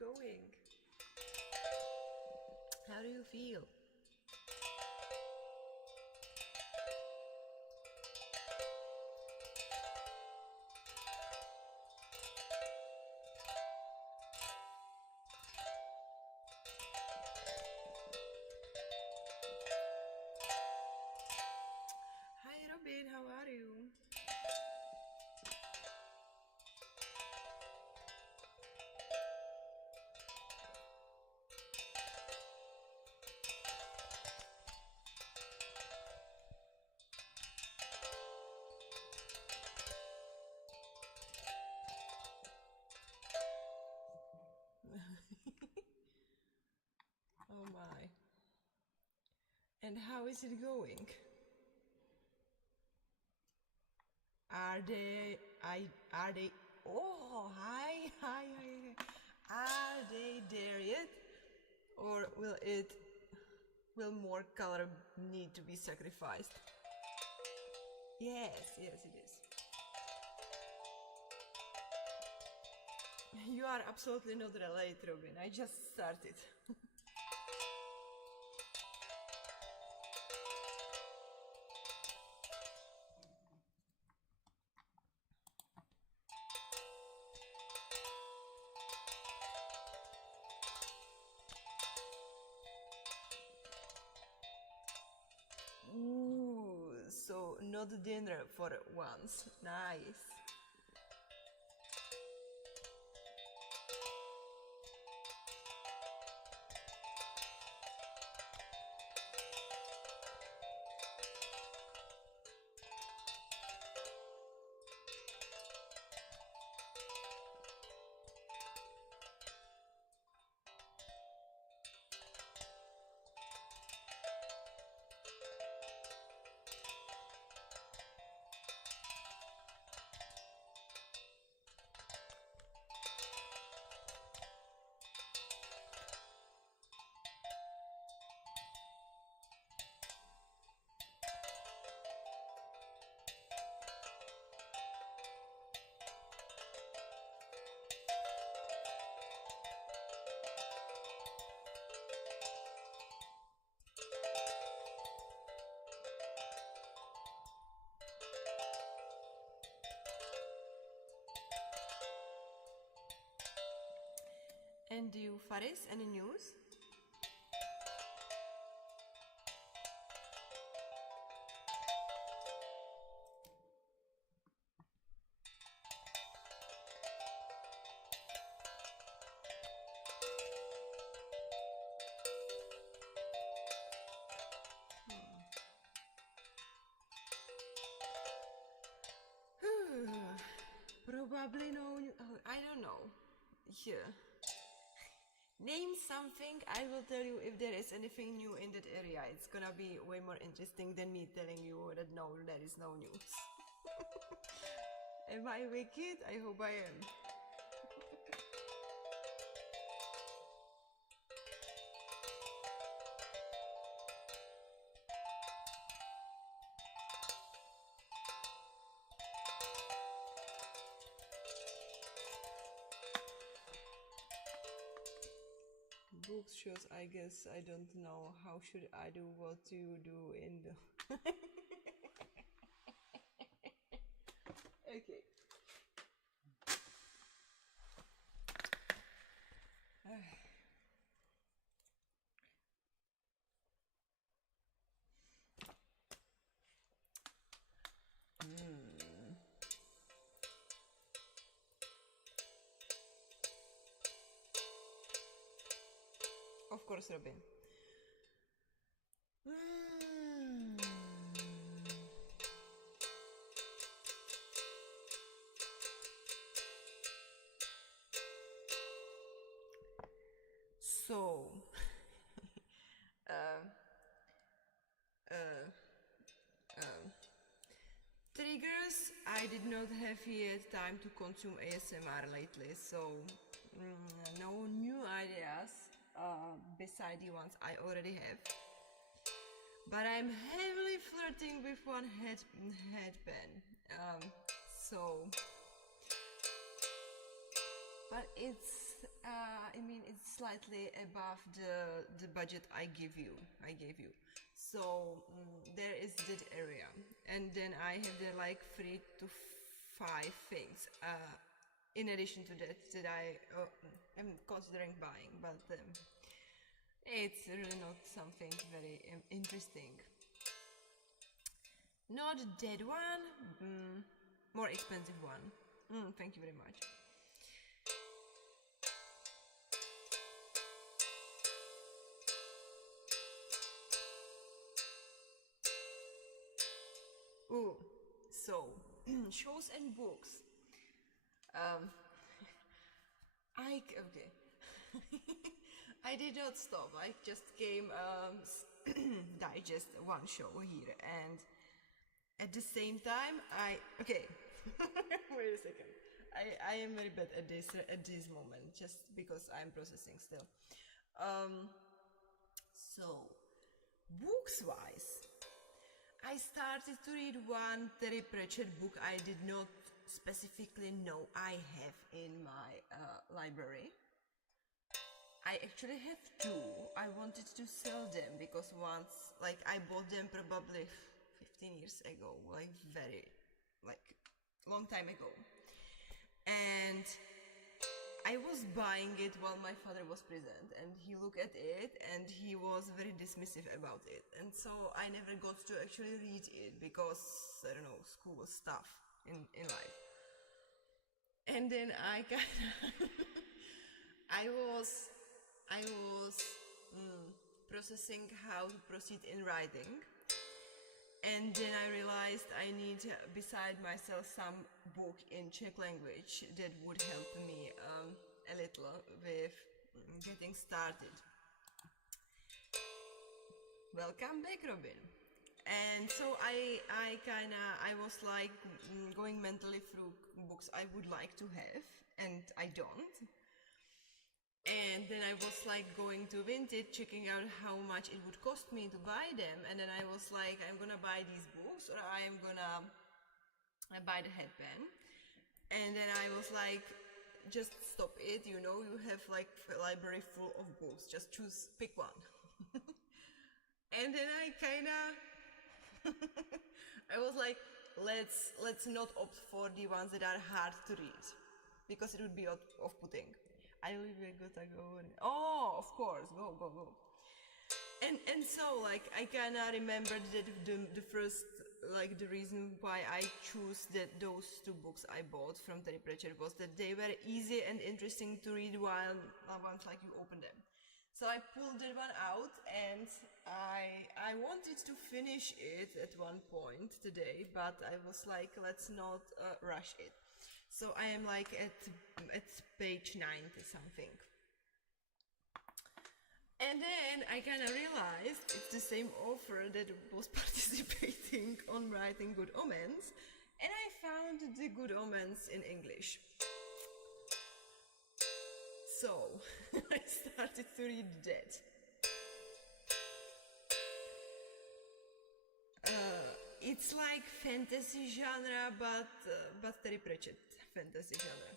going? How do you feel? Hi Robin, how are you? Oh my. And how is it going? Are they, oh, hi. Are they there yet? Or will more color need to be sacrificed? Yes, it is. You are absolutely not late, Robin. I just started. Ooh, so not dinner for once. Nice. And you, Faris, any news? Probably no. I don't know. Here. Name something, I will tell you if there is anything new in that area. It's gonna be way more interesting than me telling you that no, there is no news. Am I wicked? I hope I am. Books shows, I guess I don't know. How should I do what you do in the... Okay. Of course, Robin. So, uh, uh, triggers, I did not have yet time to consume ASMR lately, so no new ideas beside the ones I already have. But I'm heavily flirting with one headband, so, but it's it's slightly above the budget I gave you. So there is that area, and then I have the like 3 to 5 things. In addition to that I am considering buying, but it's really not something very interesting. Not that one, more expensive one. Thank you very much. Ooh, so shows and books. Um, okay. I did not stop. I just came digest one show here, and at the same time, okay. Wait a second. I am very bad at this moment, just because I'm processing still. Um, so books wise, I started to read one Terry Pratchett book I did not specifically know I have in my library. I actually have two. I wanted to sell them because once, like, I bought them probably 15 years ago, like, very, like, long time ago. And I was buying it while my father was present, and he looked at it and he was very dismissive about it. And so I never got to actually read it because, I don't know, school stuff in life. And then I kind of, I was processing how to proceed in writing. And then I realized I need, beside myself, some book in Czech language that would help me a little with getting started. Welcome back, Robin. And so I was like going mentally through books I would like to have, and I don't. And then I was like going to Vinted, checking out how much it would cost me to buy them. And then I was like, I'm gonna buy these books, or I am gonna buy the headband. And then I was like, just stop it, you have like a library full of books, just pick one. And then I kinda, I was like, let's not opt for the ones that are hard to read, because it would be off-putting. I really gotta go. Oh, of course, go. And so like I kinda remembered that the first, like, the reason why I chose those two books I bought from Terry Pratchett was that they were easy and interesting to read while once like you open them. So I pulled that one out, and I wanted to finish it at one point today, but I was like, let's not rush it. So I am like at page 90 something. And then I kind of realized it's the same author that was participating on writing Good Omens, and I found the Good Omens in English. So I started to read that. It's like fantasy genre, but Terry Pratchett fantasy genre.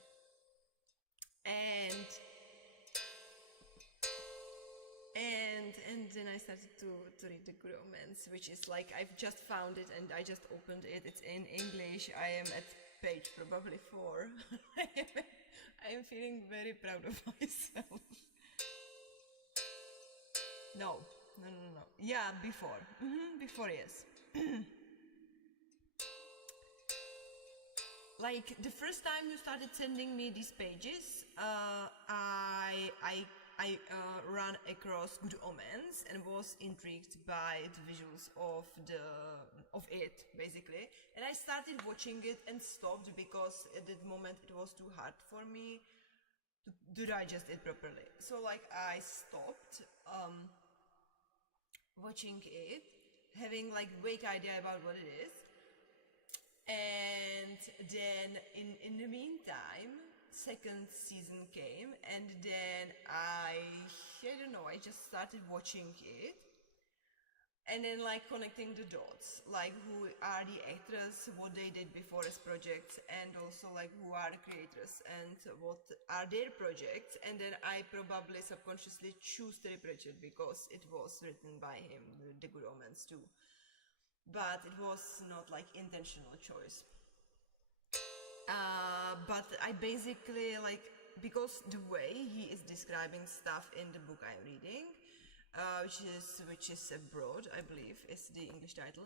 And then I started to read The Good Omens, which is like, I've just found it and I just opened it. It's in English. I am at page probably 4. I am feeling very proud of myself. No. Yeah, before. Before, yes. Like the first time you started sending me these pages, I ran across Good Omens and was intrigued by the visuals of it basically, and I started watching it and stopped because at that moment it was too hard for me to digest it properly. So like I stopped watching it, having like vague idea about what it is. And then in the meantime, second season came, and then I don't know, I just started watching it. and then like connecting the dots, like who are the actors, what they did before as projects, and also like who are the creators and what are their projects. And then I probably subconsciously choose Terry Pratchett because it was written by him, The Good Omens too, but it was not like intentional choice. But I basically like, because the way he is describing stuff in the book I'm reading, which is Abroad, I believe is the English title.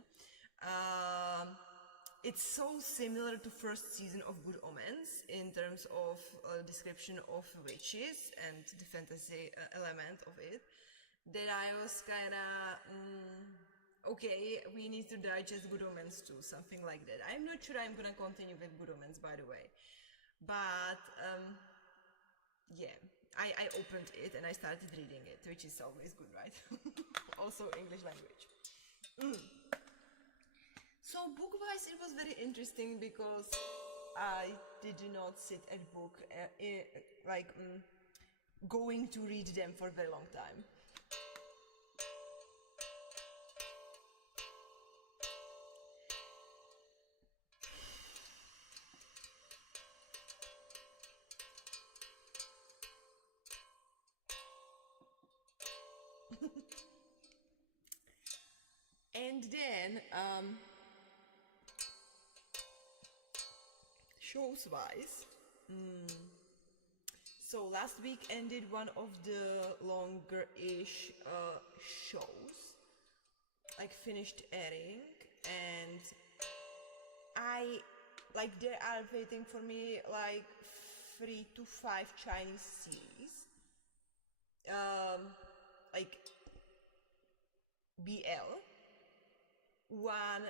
It's so similar to first season of Good Omens in terms of description of witches and the fantasy element of it, that I was kinda okay, we need to digest Good Omens too, something like that. I'm not sure I'm gonna continue with Good Omens, by the way, but yeah, I opened it and I started reading it, which is always good, right? Also English language. So book-wise, it was very interesting because I did not sit at book going to read them for a very long time. And then, shows-wise, so last week ended one of the longer-ish shows, like finished airing, and there are waiting for me like 3 to 5 Chinese series, like BL, one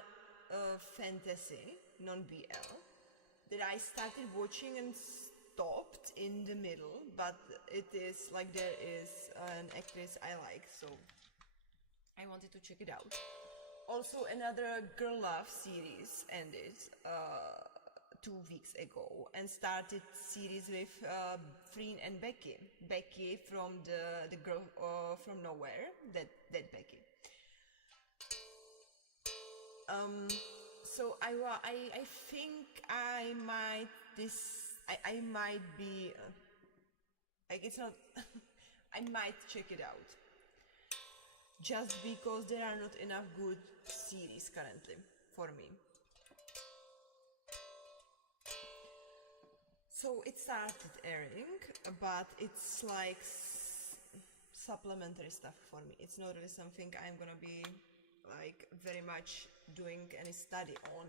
fantasy, non-BL, that I started watching and stopped in the middle, but it is like there is an actress I like, so I wanted to check it out. Also, another girl love series ended 2 weeks ago and started series with Freen and Becky. Becky from the girl from nowhere, that Becky. So I think I might be like, it's not I might check it out, just because there are not enough good series currently for me. So it started airing, but it's like supplementary stuff for me. It's not really something I'm gonna be like very much doing any study on.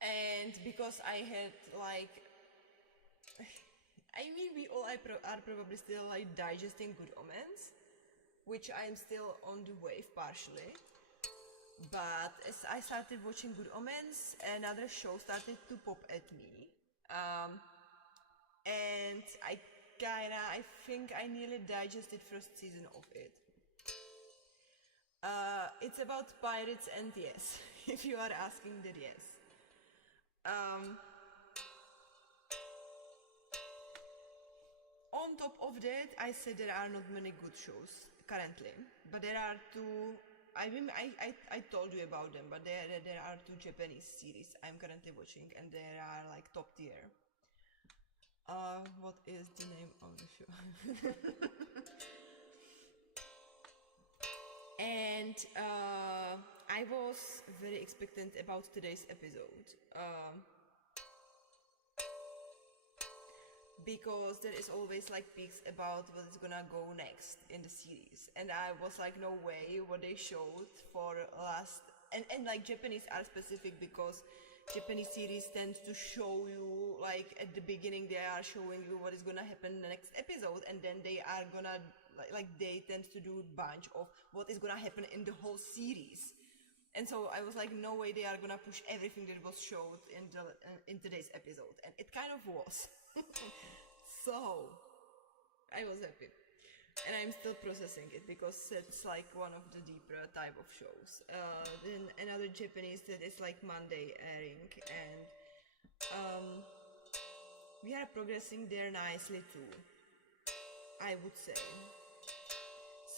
And because I had like I mean, we all are probably still like digesting Good Omens, which I am still on the wave partially. But as I started watching Good Omens, another show started to pop at me, and I think I nearly digested first season of it. It's about pirates, and yes, if you are asking, that yes. On top of that, I said there are not many good shows currently, but there are two. I told you about them, but there are 2 Japanese series I'm currently watching, and they are like top tier. What is the name of the show? And I was very expectant about today's episode. Because there is always like peaks about what is gonna go next in the series, and I was like, no way, what they showed for last, and like Japanese are specific because Japanese series tend to show you like at the beginning they are showing you what is gonna happen in the next episode, and then they are gonna like they tend to do a bunch of what is gonna happen in the whole series. And so I was like, no way they are gonna push everything that was showed in today's episode, and it kind of was. So I was happy, and I'm still processing it because it's like one of the deeper type of shows. Then another Japanese that is like Monday airing, and we are progressing there nicely too, I would say.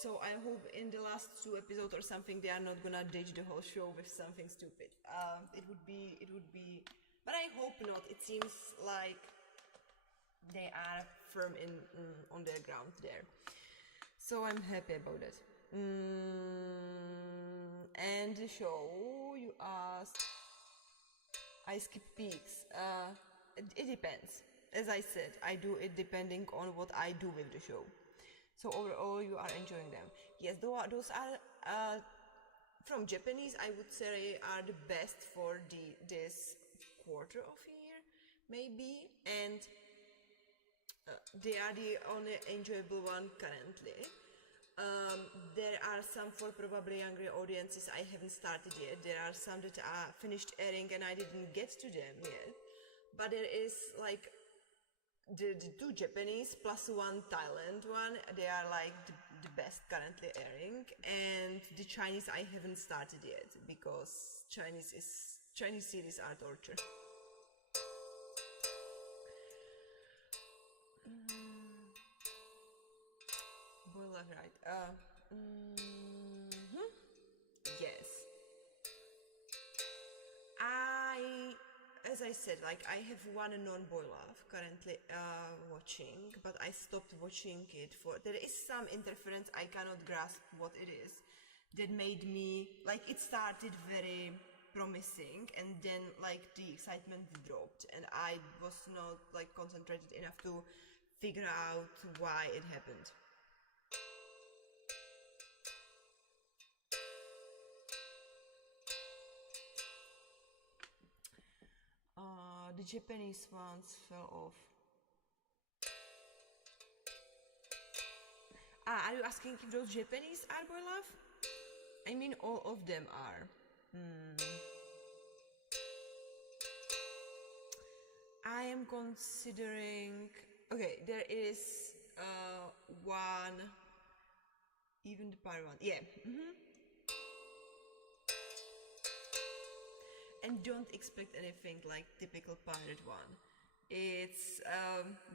So I hope in the last 2 episodes or something they are not gonna ditch the whole show with something stupid. It would be, but I hope not. It seems like they are firm on their ground there. So I'm happy about it. And the show, you asked, I skip peaks. It depends. As I said, I do it depending on what I do with the show. So overall, you are enjoying them. Yes, those are from Japanese. I would say are the best for this quarter of year, maybe, and they are the only enjoyable one currently. There are some for probably younger audiences I haven't started yet. There are some that are finished airing and I didn't get to them yet. But there is like the two Japanese plus one Thailand one. They are like the best currently airing. And the Chinese I haven't started yet because Chinese series are torture. Right. Yes. As I said, like I have one non-boy love currently watching, but I stopped watching it for. There is some interference I cannot grasp what it is that made me like it started very promising and then like the excitement dropped and I was not like concentrated enough to figure out why it happened. The Japanese ones fell off. Are you asking if those Japanese are boy love? I mean, all of them are. I am considering. Okay, there is one. Even the pirate one. Yeah. And don't expect anything like typical pirate one. It's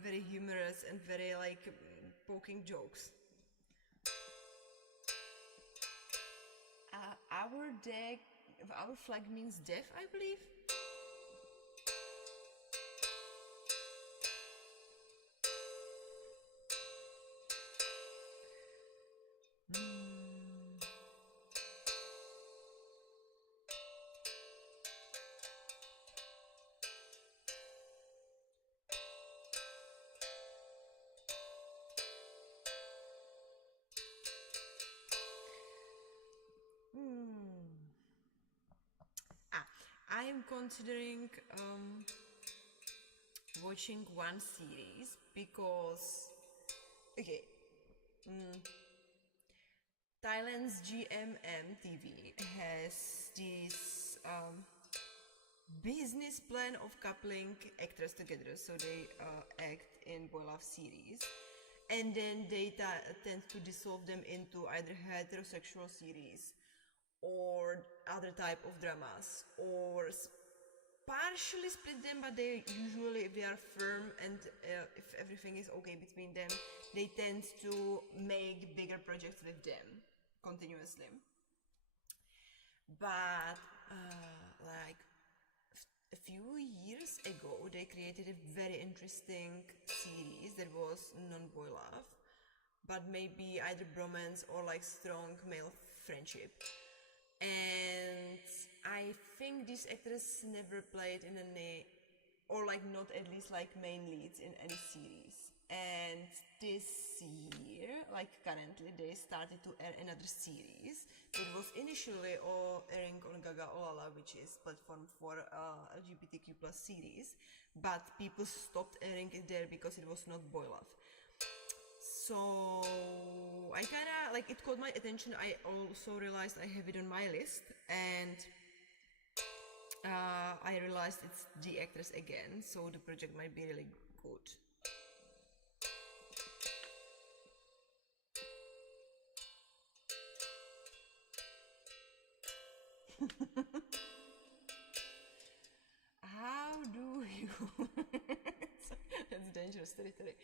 very humorous and very like poking jokes. Our flag means death, I believe. I am considering watching one series because, okay, Thailand's GMM TV has this business plan of coupling actors together, so they act in boy love series, and then they tend to dissolve them into either heterosexual series or other type of dramas, or partially split them, but they usually, if they are firm and if everything is okay between them, they tend to make bigger projects with them continuously. But like a few years ago, they created a very interesting series that was non-boy love, but maybe either bromance or like strong male friendship. And I think this actress never played in any, or like not at least like main leads in any series. And this year, like currently, they started to air another series that was initially all airing on Gaga Olala, which is platform for LGBTQ plus series, but people stopped airing it there because it was not boy love. So I kinda like it caught my attention. I also realized I have it on my list, and I realized it's the actress again, so the project might be really good. How do you? That's dangerous territory.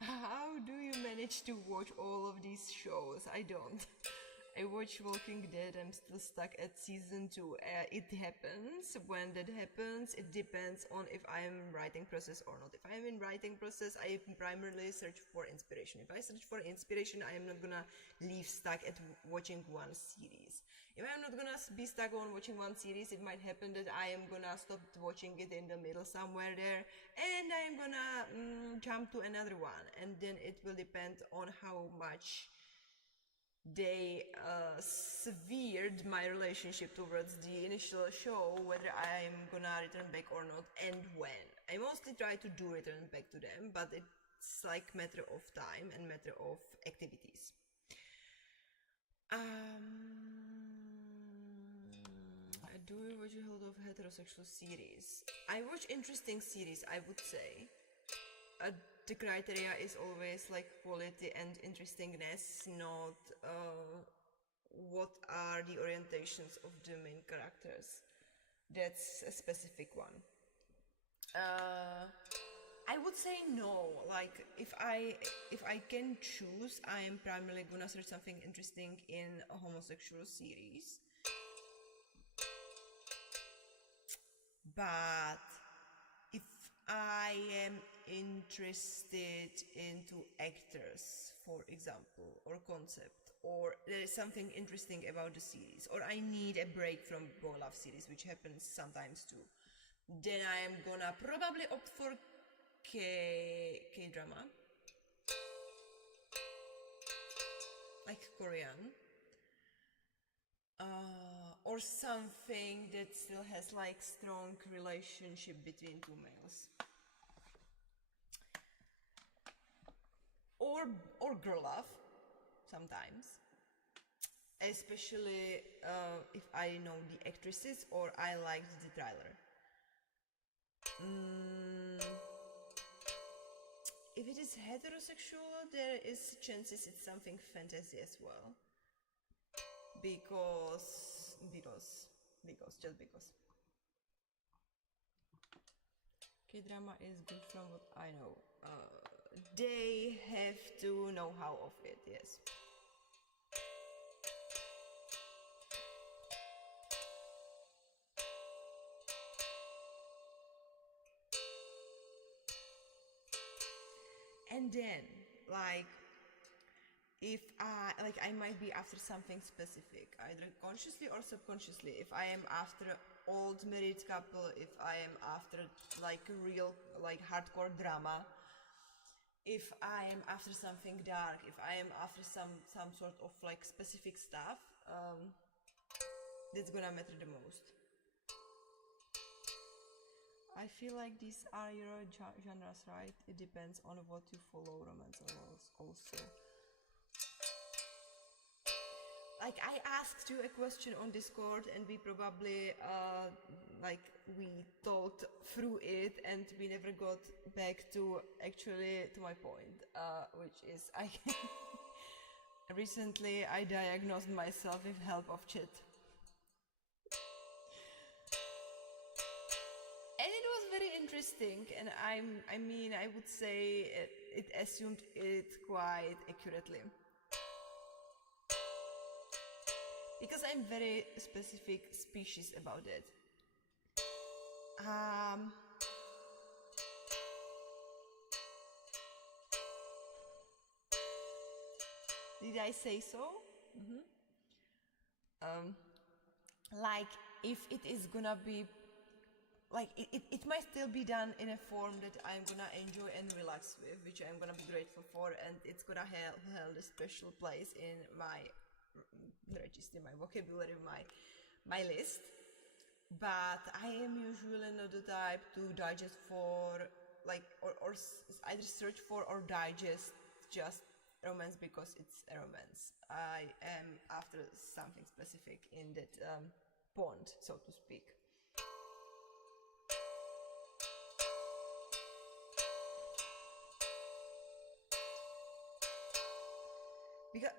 How do you manage to watch all of these shows? I don't. I watch Walking Dead. I'm still stuck at season 2. It happens. When that happens, it depends on if I am in writing process or not. If I am in writing process, I primarily search for inspiration. If I search for inspiration, I am not gonna leave stuck at watching one series. If I'm not gonna be stuck on watching one series, it might happen that I am gonna stop watching it in the middle somewhere there, and I am gonna jump to another one. And then it will depend on how much they severed my relationship towards the initial show, whether I'm gonna return back or not, and when. I mostly try to do return back to them, but it's like matter of time and matter of activities. Do you watch a lot of heterosexual series? I watch interesting series, I would say. The criteria is always like quality and interestingness, not what are the orientations of the main characters. That's a specific one. I would say no. Like if I can choose, I am primarily gonna search something interesting in a homosexual series. But if I am interested into actors, for example, or concept, or there is something interesting about the series, or I need a break from boy love series, which happens sometimes too, then I am gonna probably opt for K-drama, like Korean, or something that still has like strong relationship between two males. Or girl love, sometimes. Especially if I know the actresses or I liked the trailer. If it is heterosexual, there is chances it's something fantasy as well. Because, just because. K-drama is good from what I know. They have to know how of it, yes. And then, like, if I might be after something specific, either consciously or subconsciously. If I am after an old married couple, if I am after like real like hardcore drama, if I am after something dark, if I am after some sort of like specific stuff, that's gonna matter the most. I feel like these are your genres, right? It depends on what you follow, romance also. Like I asked you a question on Discord and we probably we talked through it and we never got back to actually to my point, which is recently I diagnosed myself with help of chat. And it was very interesting, and I would say it assumed it quite accurately. Because I'm very specific species about it. Did I say so? Like if it is gonna be like it might still be done in a form that I'm gonna enjoy and relax with, which I'm gonna be grateful for, and it's gonna hold a special place in my register, my vocabulary, my list. But I am usually not the type to digest for like or either search for or digest just romance because it's a romance. I am after something specific in that pond, so to speak.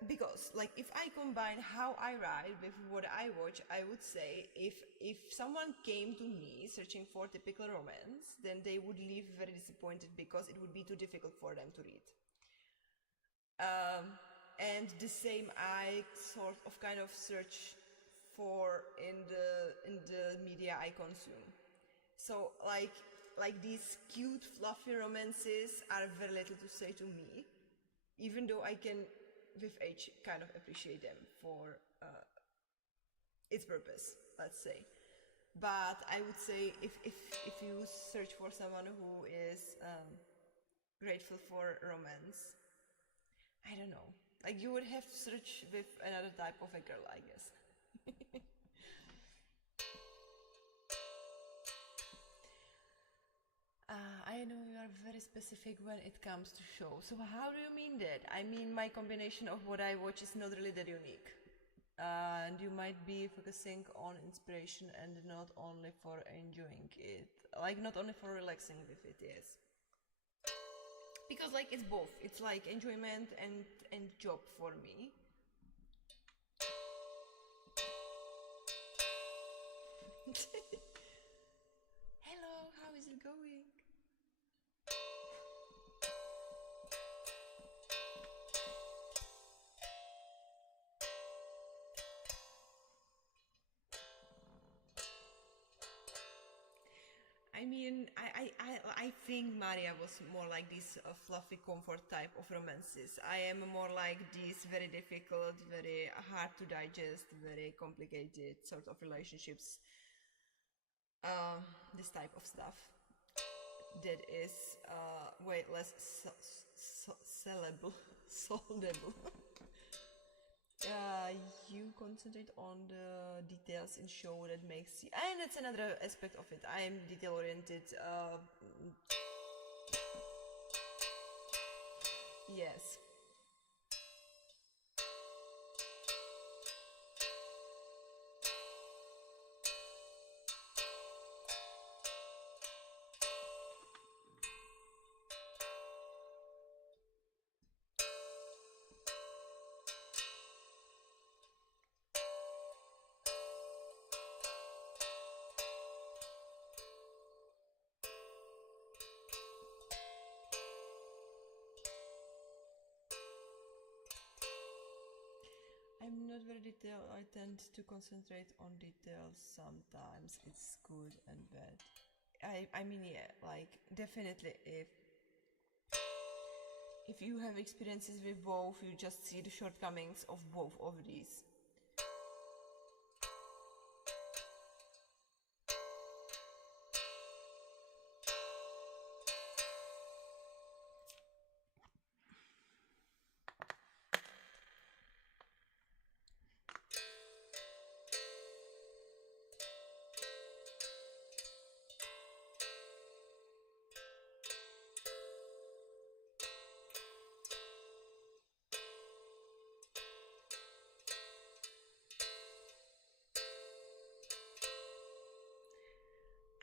Because like if I combine how I write with what I watch, I would say if someone came to me searching for typical romance, then they would leave very disappointed because it would be too difficult for them to read. um, and the same I sort of kind of search for in the media I consume. So like these cute fluffy romances are very little to say to me, even though I can with age kind of appreciate them for its purpose, let's say. But I would say if you search for someone who is grateful for romance, I don't know. Like you would have to search with another type of a girl, I guess. I know you are very specific when it comes to shows. So how do you mean that? I mean my combination of what I watch is not really that unique. And you might be focusing on inspiration and not only for enjoying it. Like not only for relaxing with it, yes. Because like it's both. It's like enjoyment and job for me. Hello, how is it going? I mean, I think Maria was more like this fluffy comfort type of romances. I am more like these very difficult, very hard to digest, very complicated sort of relationships. This type of stuff that is way less sellable, soldable. You concentrate on the details in show that makes you, and that's another aspect of it. I am detail oriented. Yes. I'm not very detailed. I tend to concentrate on details. Sometimes it's good and bad. I mean, yeah, like definitely if you have experiences with both, you just see the shortcomings of both of these.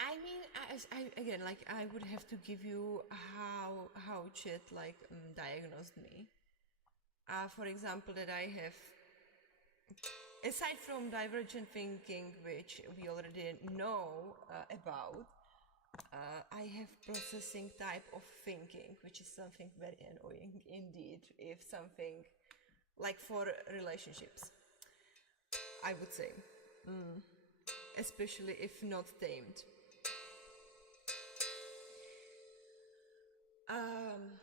I mean, again, like I would have to give you how Chet like diagnosed me. For example, that I have, aside from divergent thinking, which we already know about, I have processing type of thinking, which is something very annoying indeed. If something like for relationships, I would say, especially if not tamed. Um,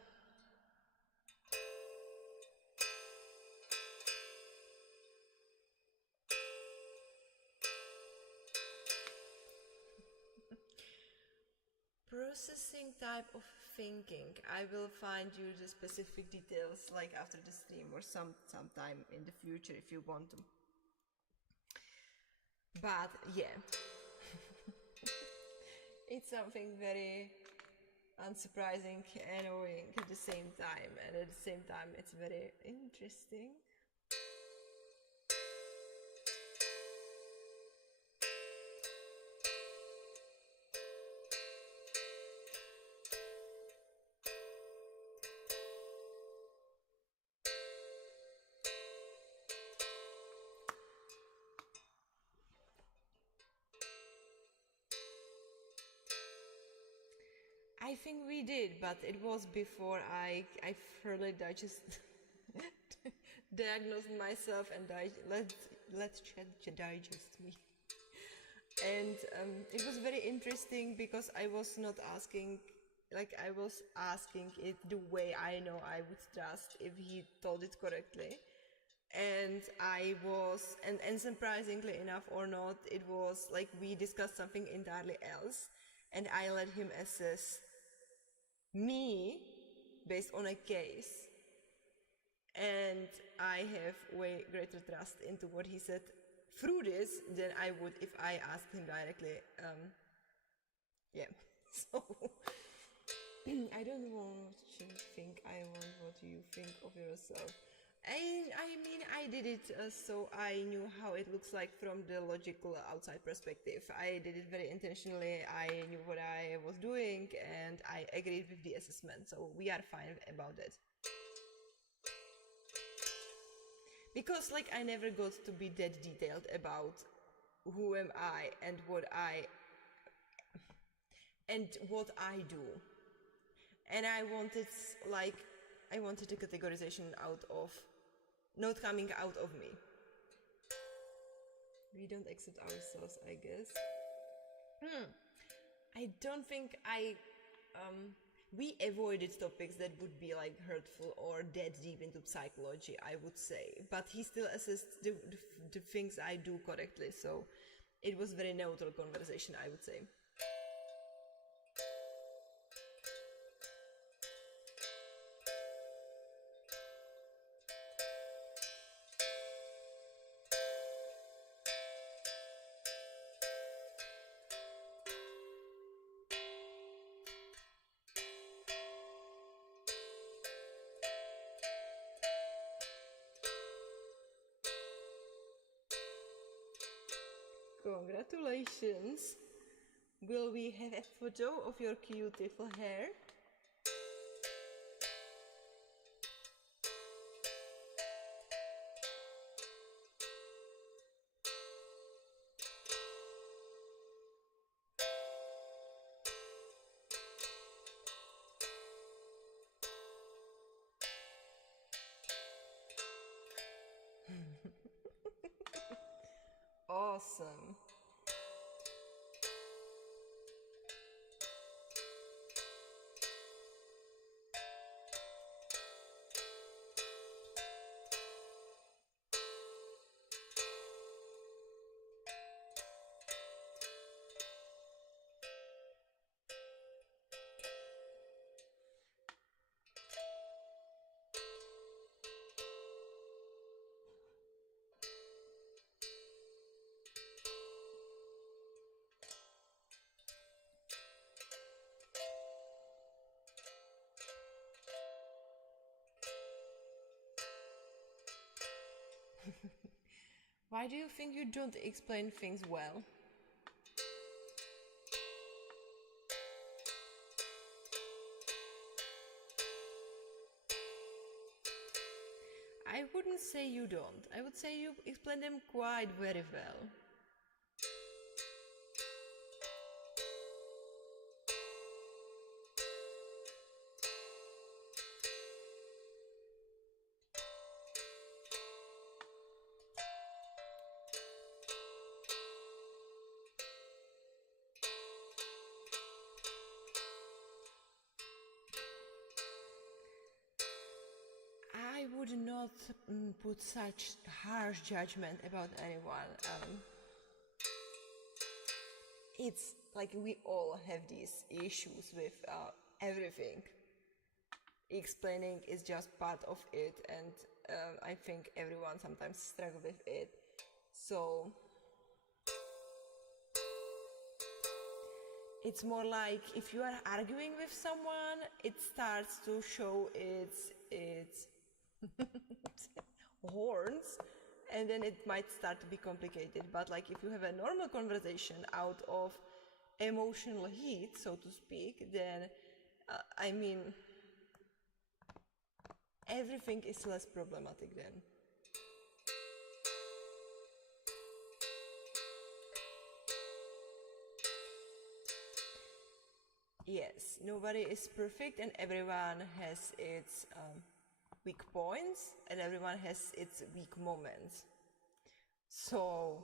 Processing type of thinking. I will find you the specific details like after the stream or sometime in the future if you want to. But yeah, it's something very unsurprising, annoying at the same time, and at the same time, it's very interesting. think we did, but it was before I fairly diagnosed myself and let chat digest me. And it was very interesting because I was not asking, like I was asking it the way I know I would trust if he told it correctly. And and surprisingly enough or not, it was like we discussed something entirely else, and I let him assess me based on a case, and I have way greater trust into what he said through this than I would if I asked him directly. Yeah, so I don't want to think. I want what you think of yourself. I mean, I did it so I knew how it looks like from the logical outside perspective. I did it very intentionally. I knew what I was doing, and I agreed with the assessment. So we are fine about it. Because, like, I never got to be that detailed about who am I and what I do. And I wanted, like, I wanted a categorization out of, not coming out of me. We don't accept ourselves, I guess. I don't think we avoided topics that would be like hurtful or dead deep into psychology, I would say. But he still assessed the things I do correctly, so it was very neutral conversation, I would say. Congratulations! Will we have a photo of your beautiful hair? Awesome. Why do you think you don't explain things well? I wouldn't say you don't. I would say you explain them quite very well. I would not put such harsh judgment about anyone. It's like we all have these issues with everything. Explaining is just part of it, and I think everyone sometimes struggles with it. So it's more like if you are arguing with someone, it starts to show its horns, and then it might start to be complicated. But like if you have a normal conversation out of emotional heat, so to speak, then I mean everything is less problematic then. Yes, nobody is perfect and everyone has its weak points and everyone has its weak moments. So,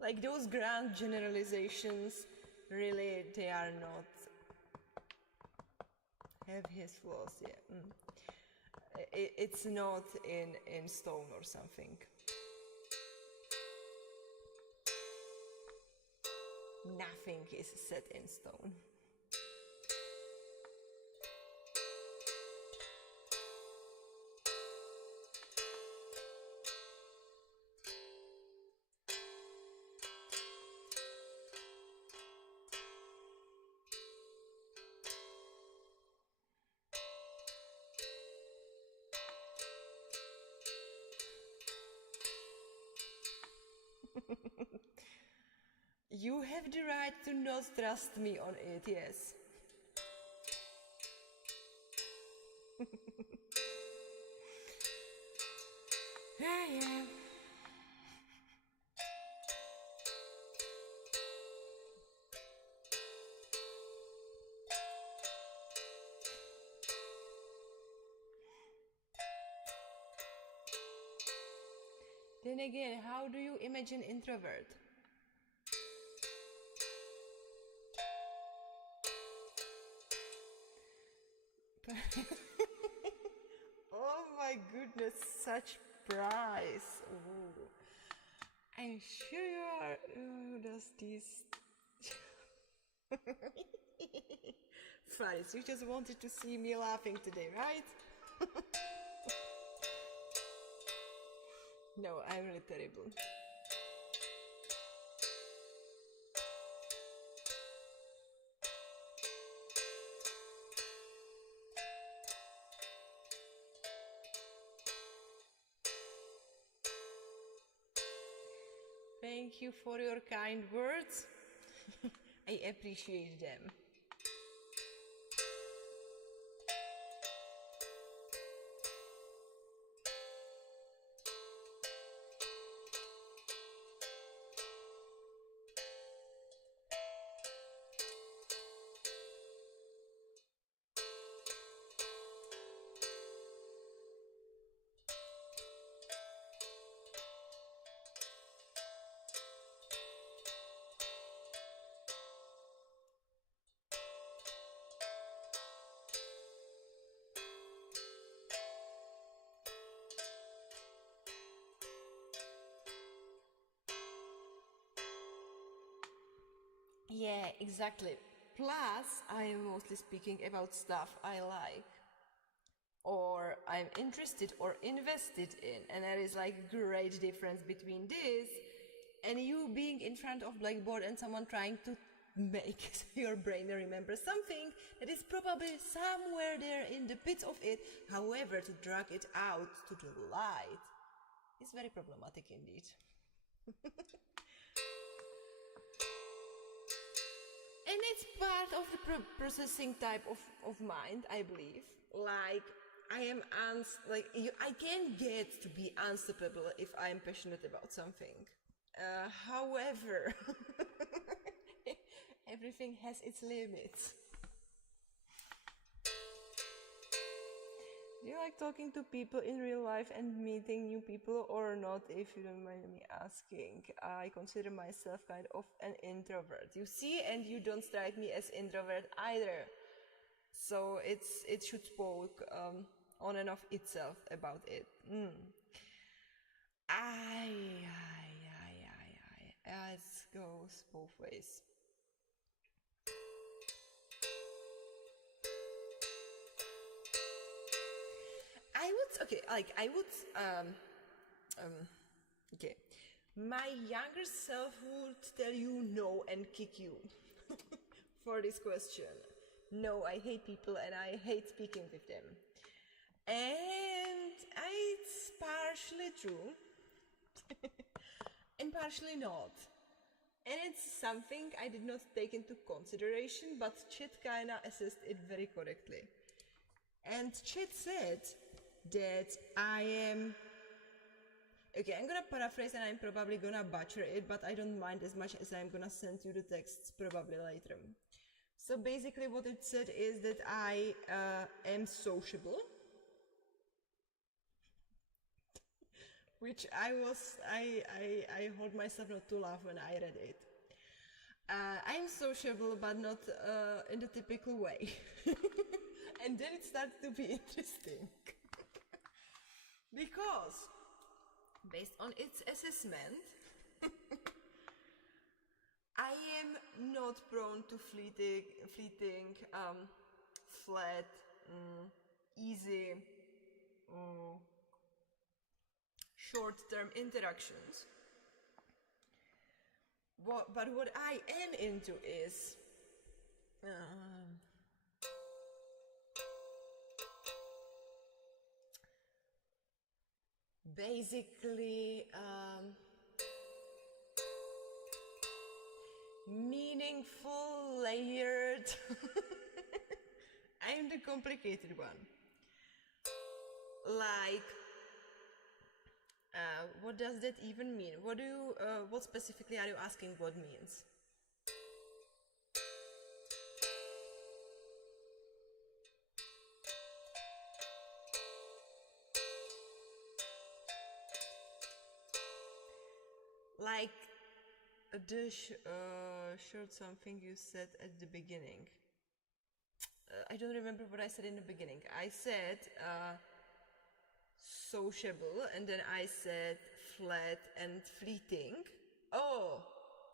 like those grand generalizations, really, they are not have his flaws. Yeah, it's not in stone or something. Nothing is set in stone. You have the right to not trust me on it, yes. Yeah. Then again, how do you imagine introvert? Oh my goodness, such price. Ooh. I'm sure you are. Who does this? Faris, you just wanted to see me laughing today, right? No, I'm really terrible. Thank you for your kind words. I appreciate them. Yeah, exactly. Plus, I am mostly speaking about stuff I like, or I'm interested or invested in, and there is like a great difference between this and you being in front of blackboard and someone trying to make your brain remember something that is probably somewhere there in the pits of it. However, to drag it out to the light is very problematic indeed. And it's part of the processing type of mind, I believe. Like, I can get to be unstoppable if I'm passionate about something. However, everything has its limits. Do you like talking to people in real life and meeting new people or not, if you don't mind me asking? I consider myself kind of an introvert. You see, and you don't strike me as introvert either. So it should spoke on and off itself about it. It goes both ways. Okay. My younger self would tell you no and kick you for this question. No, I hate people and I hate speaking with them. And it's partially true and partially not. And it's something I did not take into consideration, but Chit kinda assessed it very correctly. And Chit said that I am... Okay, I'm gonna paraphrase and I'm probably gonna butcher it, but I don't mind as much as I'm gonna send you the texts probably later. So basically what it said is that I am sociable, which I hold myself not to laugh when I read it. I'm sociable, but not in the typical way. And then it starts to be interesting. Because, based on its assessment, I am not prone to fleeting, flat, easy, short-term interactions. But what I am into is basically meaningful, layered. I'm the complicated one. Like, what does that even mean? What specifically are you asking what means? Like the short something you said at the beginning. I don't remember what I said in the beginning. I said sociable, and then I said flat and fleeting. Oh,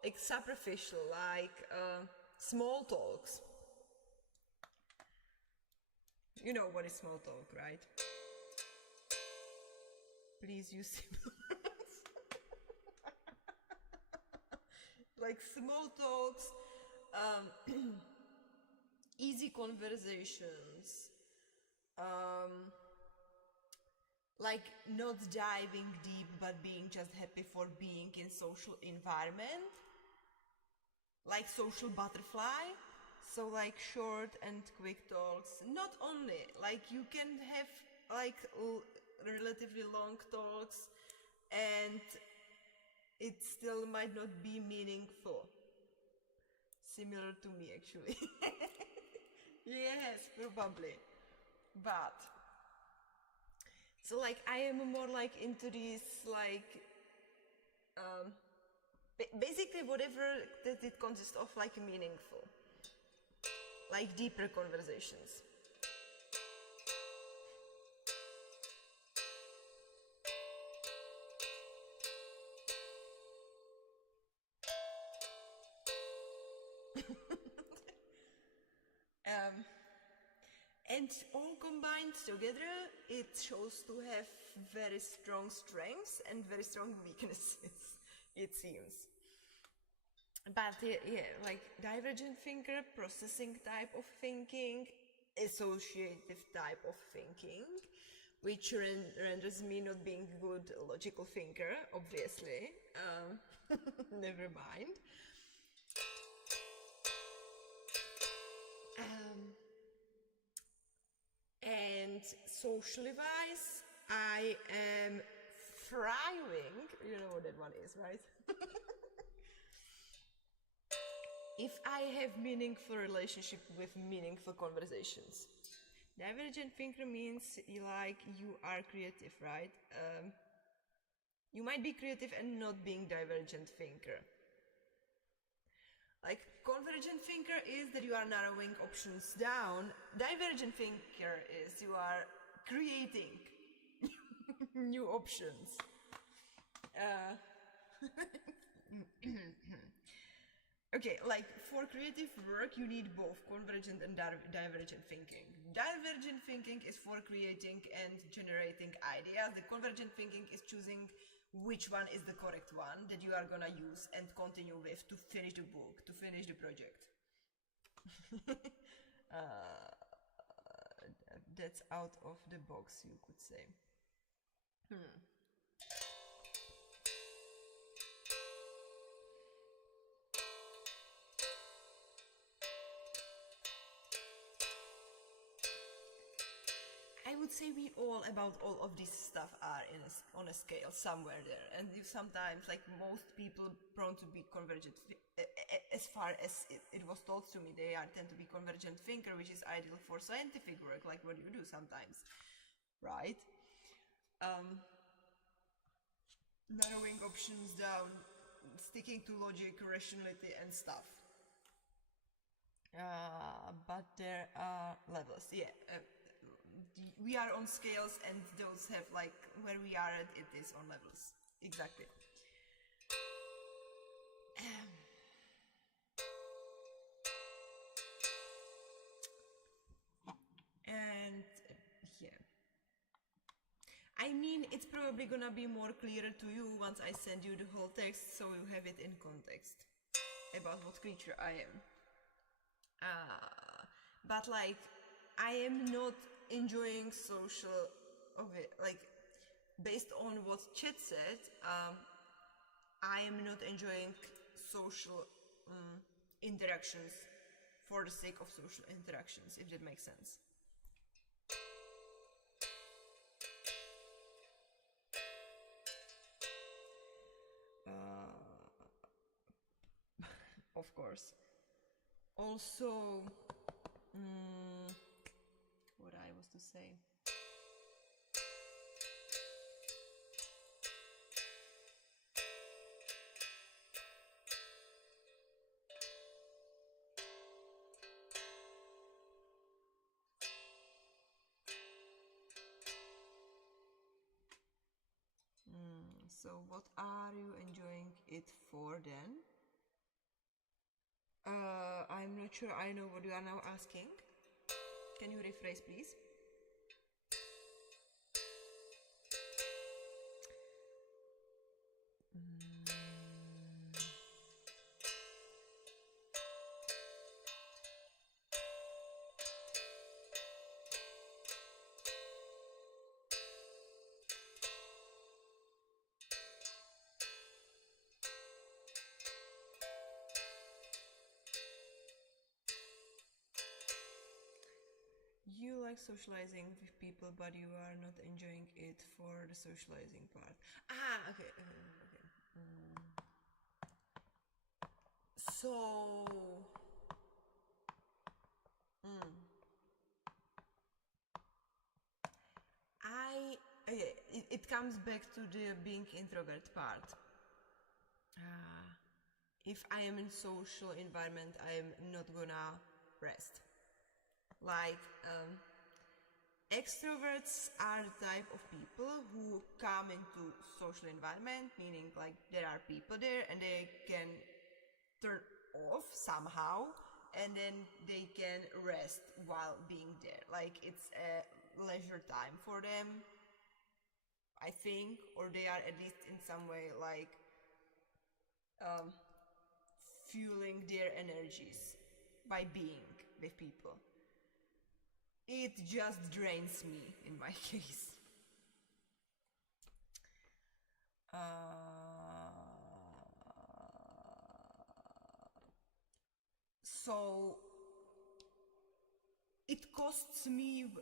like superficial, like small talks. You know what is small talk, right? Please use simple words. Like small talks, easy conversations, like not diving deep but being just happy for being in social environment, like social butterfly. So like short and quick talks. Not only, like you can have like relatively long talks and it still might not be meaningful. Similar to me actually. Yes, probably. But so like I am more like into these like basically whatever that it consists of, like meaningful, like deeper conversations. And all combined together, it shows to have very strong strengths and very strong weaknesses, it seems. But yeah, like divergent thinker, processing type of thinking, associative type of thinking, which renders me not being a good logical thinker, obviously. Never mind. And socially wise, I am thriving. You know what that one is, right? If I have meaningful relationship with meaningful conversations. Divergent thinker means you are creative, right? You might be creative and not being divergent thinker. Like convergent thinker is that you are narrowing options down. Divergent thinker is you are creating new options. Okay, like for creative work, you need both convergent and divergent thinking. Divergent thinking is for creating and generating ideas. The convergent thinking is choosing which one is the correct one that you are gonna use and continue with to finish the book, to finish the project. That's out of the box, you could say. I would say we all about all of this stuff are on a scale somewhere there, and you sometimes like most people prone to be convergent. as far as it was told to me, they tend to be convergent thinker, which is ideal for scientific work, like what you do sometimes, right? Narrowing options down, sticking to logic, rationality, and stuff. But there are levels, yeah. We are on scales, and those have like where we are at, it is on levels, exactly. And yeah, I mean, it's probably gonna be more clearer to you once I send you the whole text, so you have it in context about what creature I am. But like, I am not enjoying social of it. Like, based on what Chet said, I am not enjoying social interactions for the sake of social interactions, if that makes sense. Of course. Also, what I was to say. So, what are you enjoying it for then? I'm not sure I know what you are now asking. Can you rephrase, please? You like socializing with people, but you are not enjoying it for the socializing part. Okay. So, it comes back to the being introvert part. If I am in social environment, I am not gonna rest. Like, extroverts are the type of people who come into social environment, meaning like there are people there and they can turn off somehow, and then they can rest while being there. Like, it's a leisure time for them, I think, or they are at least in some way like fueling their energies by being with people. It just drains me in my case. So it costs me,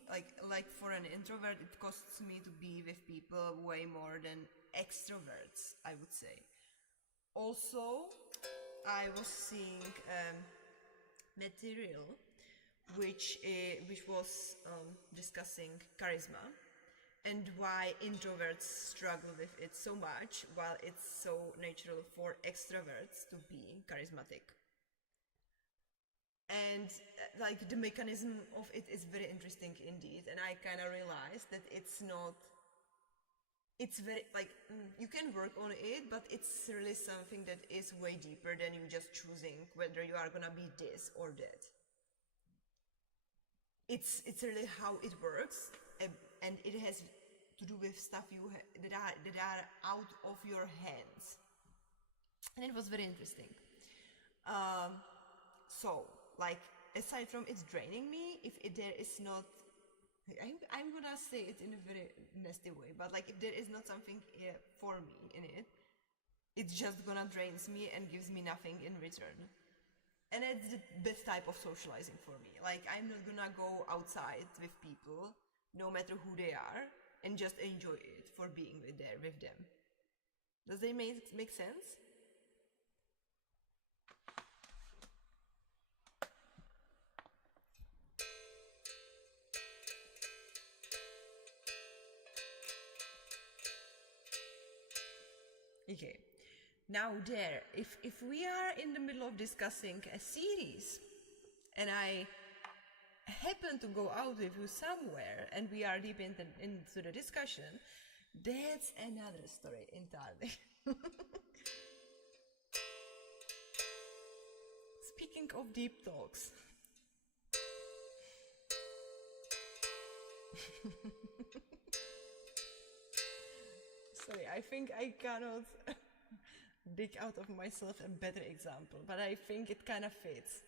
like for an introvert, it costs me to be with people way more than extroverts, I would say. Also, I was seeing material which was discussing charisma and why introverts struggle with it so much, while it's so natural for extroverts to be charismatic. And like the mechanism of it is very interesting indeed, and I kind of realized that it's not. It's very like you can work on it, but it's really something that is way deeper than you just choosing whether you are gonna be this or that. It's really how it works, and it has to do with stuff that are out of your hands, and it was very interesting. So, like, aside from it's draining me, if there is not, I'm gonna say it in a very nasty way, but like if there is not something for me in it, it's just gonna drains me and gives me nothing in return. And it's the best type of socializing for me. Like, I'm not gonna go outside with people, no matter who they are, and just enjoy it for being with them. Does that make sense? Okay. Now there, if we are in the middle of discussing a series and I happen to go out with you somewhere and we are deep into the discussion, that's another story entirely. Speaking of deep talks. Sorry, I think I cannot dig out of myself a better example, but I think it kind of fits.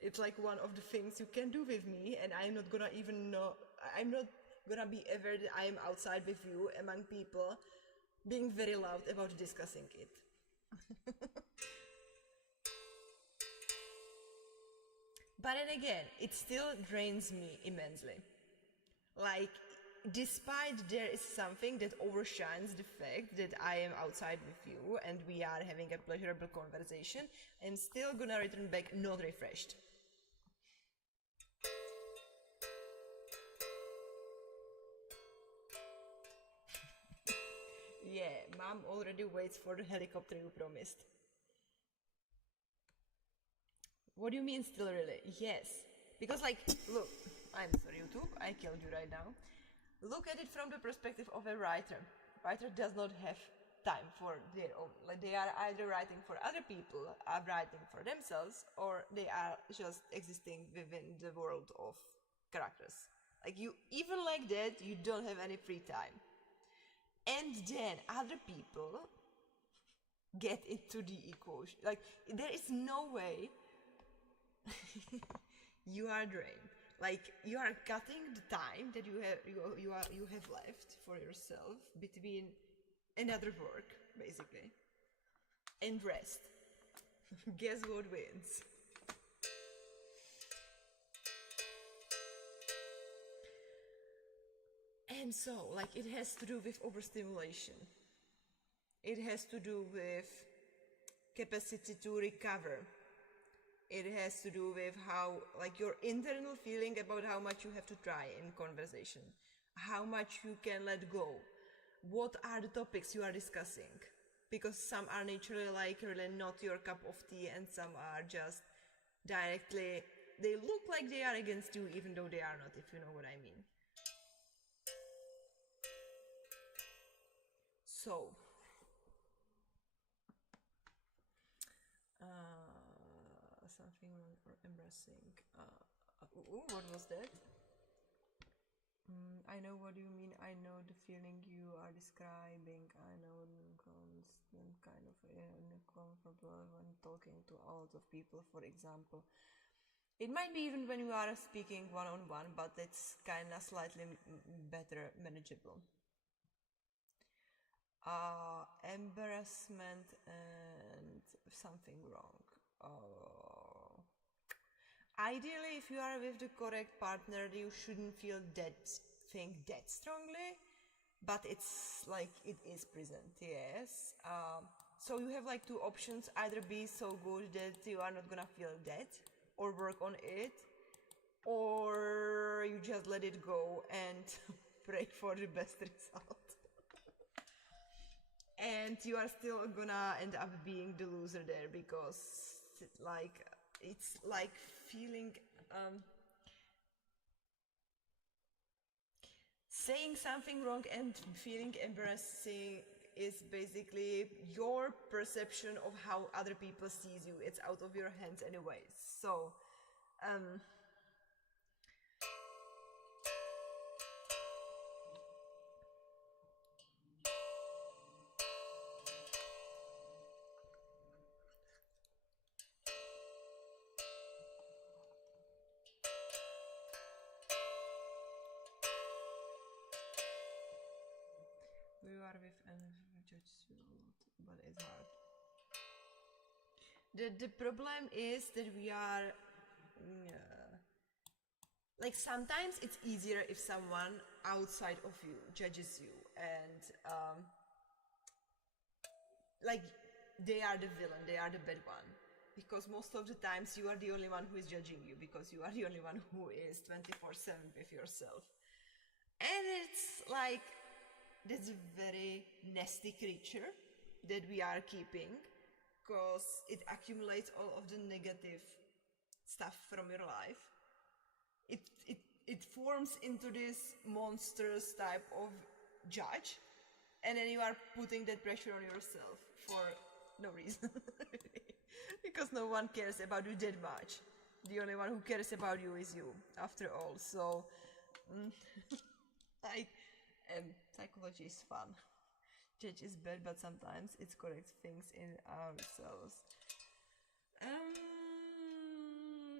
It's like one of the things you can do with me, and I'm not gonna even know, I'm not gonna be ever that I'm outside with you among people being very loud about discussing it. But then again, it still drains me immensely. Like, despite there is something that overshines the fact that I am outside with you and we are having a pleasurable conversation, I'm still gonna return back not refreshed. Yeah, mom already waits for the helicopter you promised. What do you mean still really? Yes. Because like, look, I'm sorry YouTube, I killed you right now. Look at it from the perspective of a writer. Writer does not have time for their own. Like they are either writing for other people, are writing for themselves, or they are just existing within the world of characters. Like you, even like that, you don't have any free time. And then other people get into the equation. Like there is no way you are drained. Like you are cutting the time that you have left for yourself between another work, basically, and rest. Guess what wins? And so, like, it has to do with overstimulation. It has to do with capacity to recover. It has to do with how, like, your internal feeling about how much you have to try in conversation, how much you can let go, what are the topics you are discussing, because some are naturally like really not your cup of tea, and some are just directly, they look like they are against you even though they are not, if you know what I mean. So, something wrong or embarrassing. What was that? I know what you mean. I know the feeling you are describing. I know constant kind of uncomfortable when talking to a lot of people, for example. It might be even when you are speaking one on one, but it's kind of slightly better manageable. Embarrassment and something wrong. Uh, Ideally, if you are with the correct partner, you shouldn't feel that thing that strongly, but it's like it is present, yes. So you have like two options: either be so good that you are not gonna feel that, or work on it, or you just let it go and pray for the best result. And you are still gonna end up being the loser there because like it's like feeling saying something wrong and feeling embarrassing is basically your perception of how other people sees you. It's out of your hands anyways. So um we are with and judges you a lot, but it's hard. The problem is that we are like sometimes it's easier if someone outside of you judges you and like they are the villain, they are the bad one, because most of the times you are the only one who is judging you because you are the only one who is 24/7 with yourself. And it's like this very nasty creature that we are keeping, because it accumulates all of the negative stuff from your life. It forms into this monstrous type of judge, and then you are putting that pressure on yourself for no reason. Because no one cares about you that much. The only one who cares about you is you, after all. So, I psychology is fun. Judge is bad, but sometimes it's correct things in ourselves.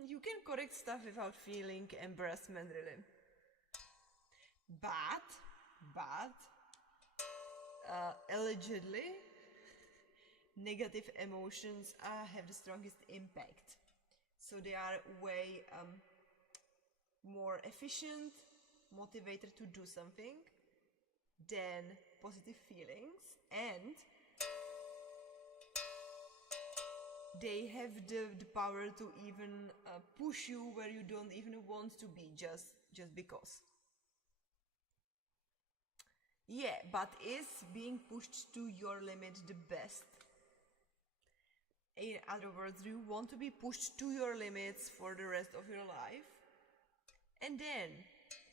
You can correct stuff without feeling embarrassment, really. But allegedly, negative emotions have the strongest impact. So they are way more efficient, motivated to do something than positive feelings, and they have the power to even push you where you don't even want to be, just because. Yeah, but is being pushed to your limit the best? In other words, do you want to be pushed to your limits for the rest of your life? And then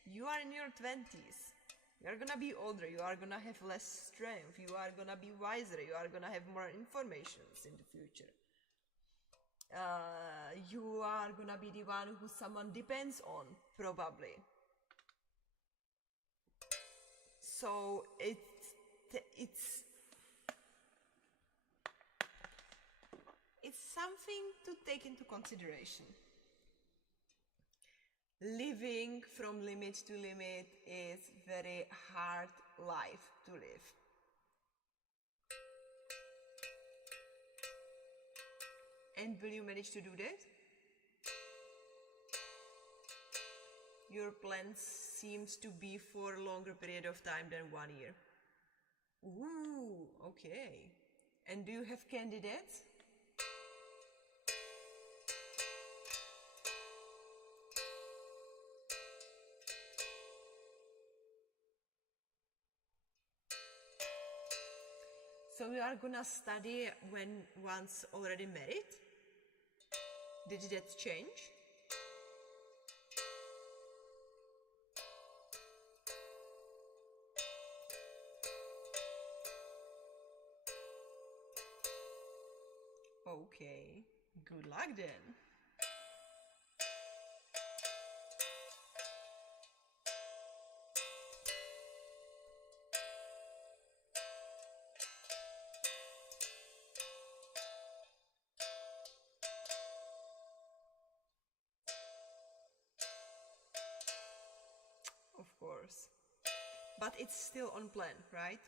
you are in your 20s. You are gonna be older, you are gonna have less strength, you are gonna be wiser, you are gonna have more informations in the future. You are gonna be the one who someone depends on, probably. So it's something to take into consideration. Living from limit to limit is very hard life to live. And will you manage to do that? Your plan seems to be for a longer period of time than 1 year. Ooh, okay. And do you have candidates? So you are gonna study when once already married? Did that change? Okay, good luck then. Of course. But it's still on plan, right?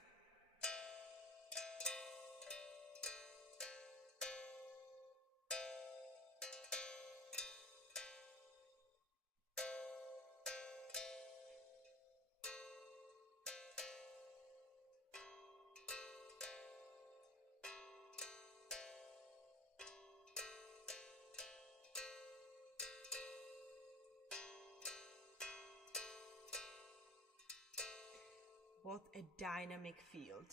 What a dynamic field.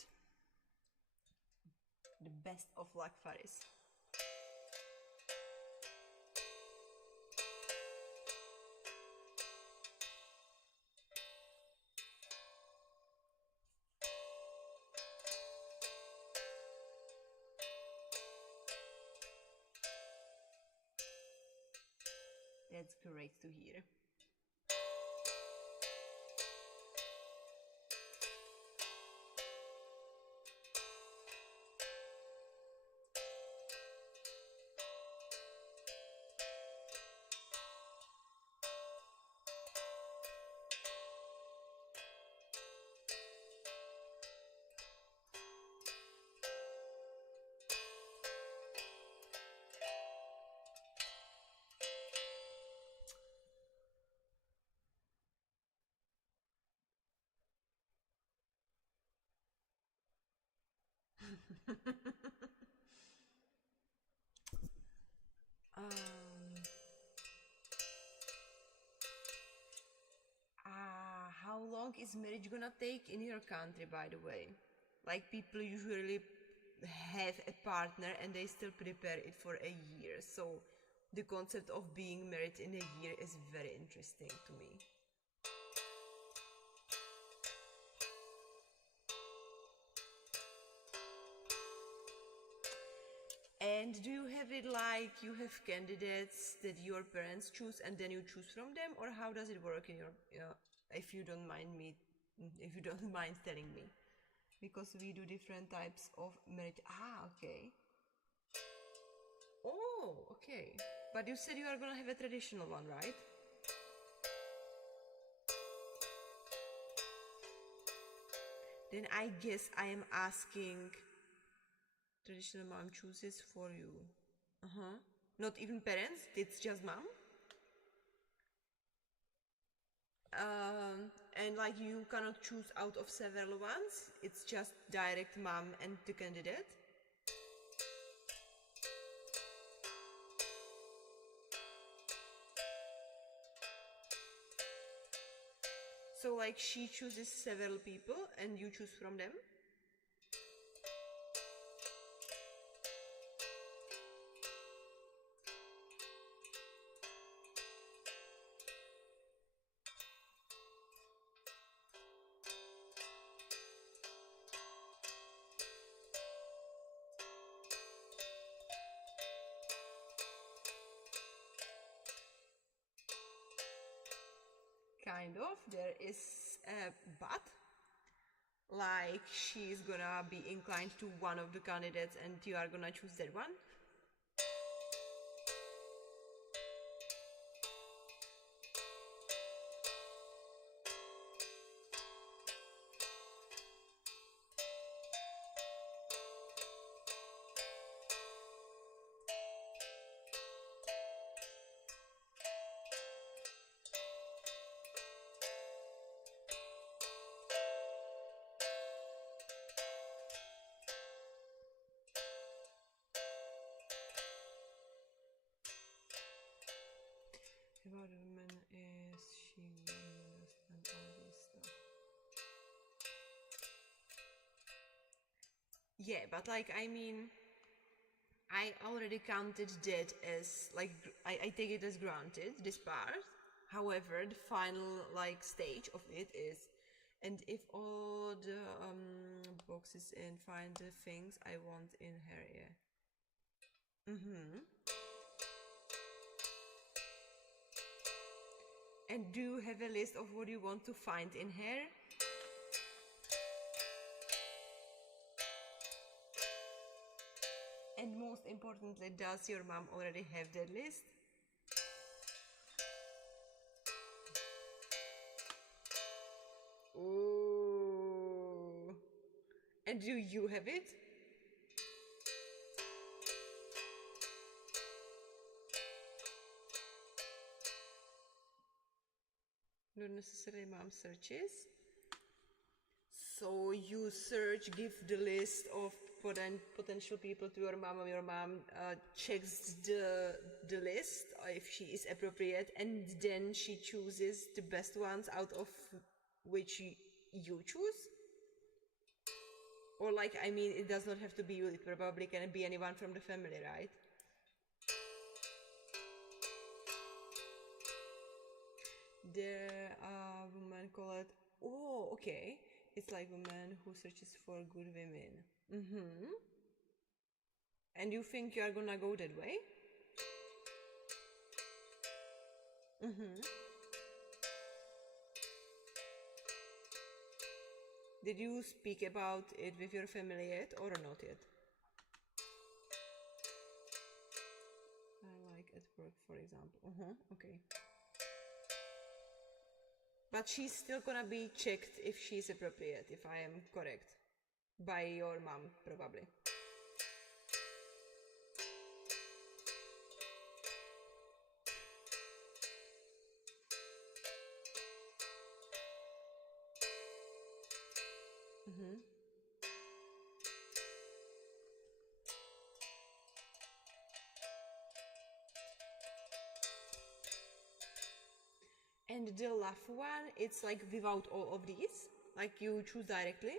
The best of luck, Faris. That's great to hear. How long is marriage gonna take in your country, by the way? Like, people usually have a partner and they still prepare it for a year. So the concept of being married in a year is very interesting to me. And do you have it like you have candidates that your parents choose and then you choose from them, or how does it work in your, if you don't mind me, if you don't mind telling me? Because we do different types of marriage. Ah, okay. Oh, okay. But you said you are gonna have a traditional one, right? Then I guess I am asking traditional mom chooses for you. Uh-huh. Not even parents, it's just mom? And like you cannot choose out of several ones, it's just direct mom and the candidate? So like she chooses several people and you choose from them? Kind of. There is a but. Like she's gonna be inclined to one of the candidates and you are gonna choose that one. About a woman is she understand all this stuff. Yeah, but like I mean, I already counted that as like I take it as granted this part. However, the final like stage of it is, and if all the boxes and find the things I want in her, yeah. And do you have a list of what you want to find in here? And most importantly, does your mom already have that list? Ooh. And do you have it? Not necessarily mom searches. So you search, give the list of potential people to your mom, or your mom checks the list if she is appropriate, and then she chooses the best ones out of which you choose. Or like, I mean, it does not have to be you, it probably can be anyone from the family, right? There are women call it, oh, okay. It's like women who searches for good women. And you think you are gonna go that way? Did you speak about it with your family yet or not yet? I like at work, for example. Okay. But she's still gonna be checked if she's appropriate, if I am correct. By your mom, probably. And the last one, it's like without all of these, like you choose directly.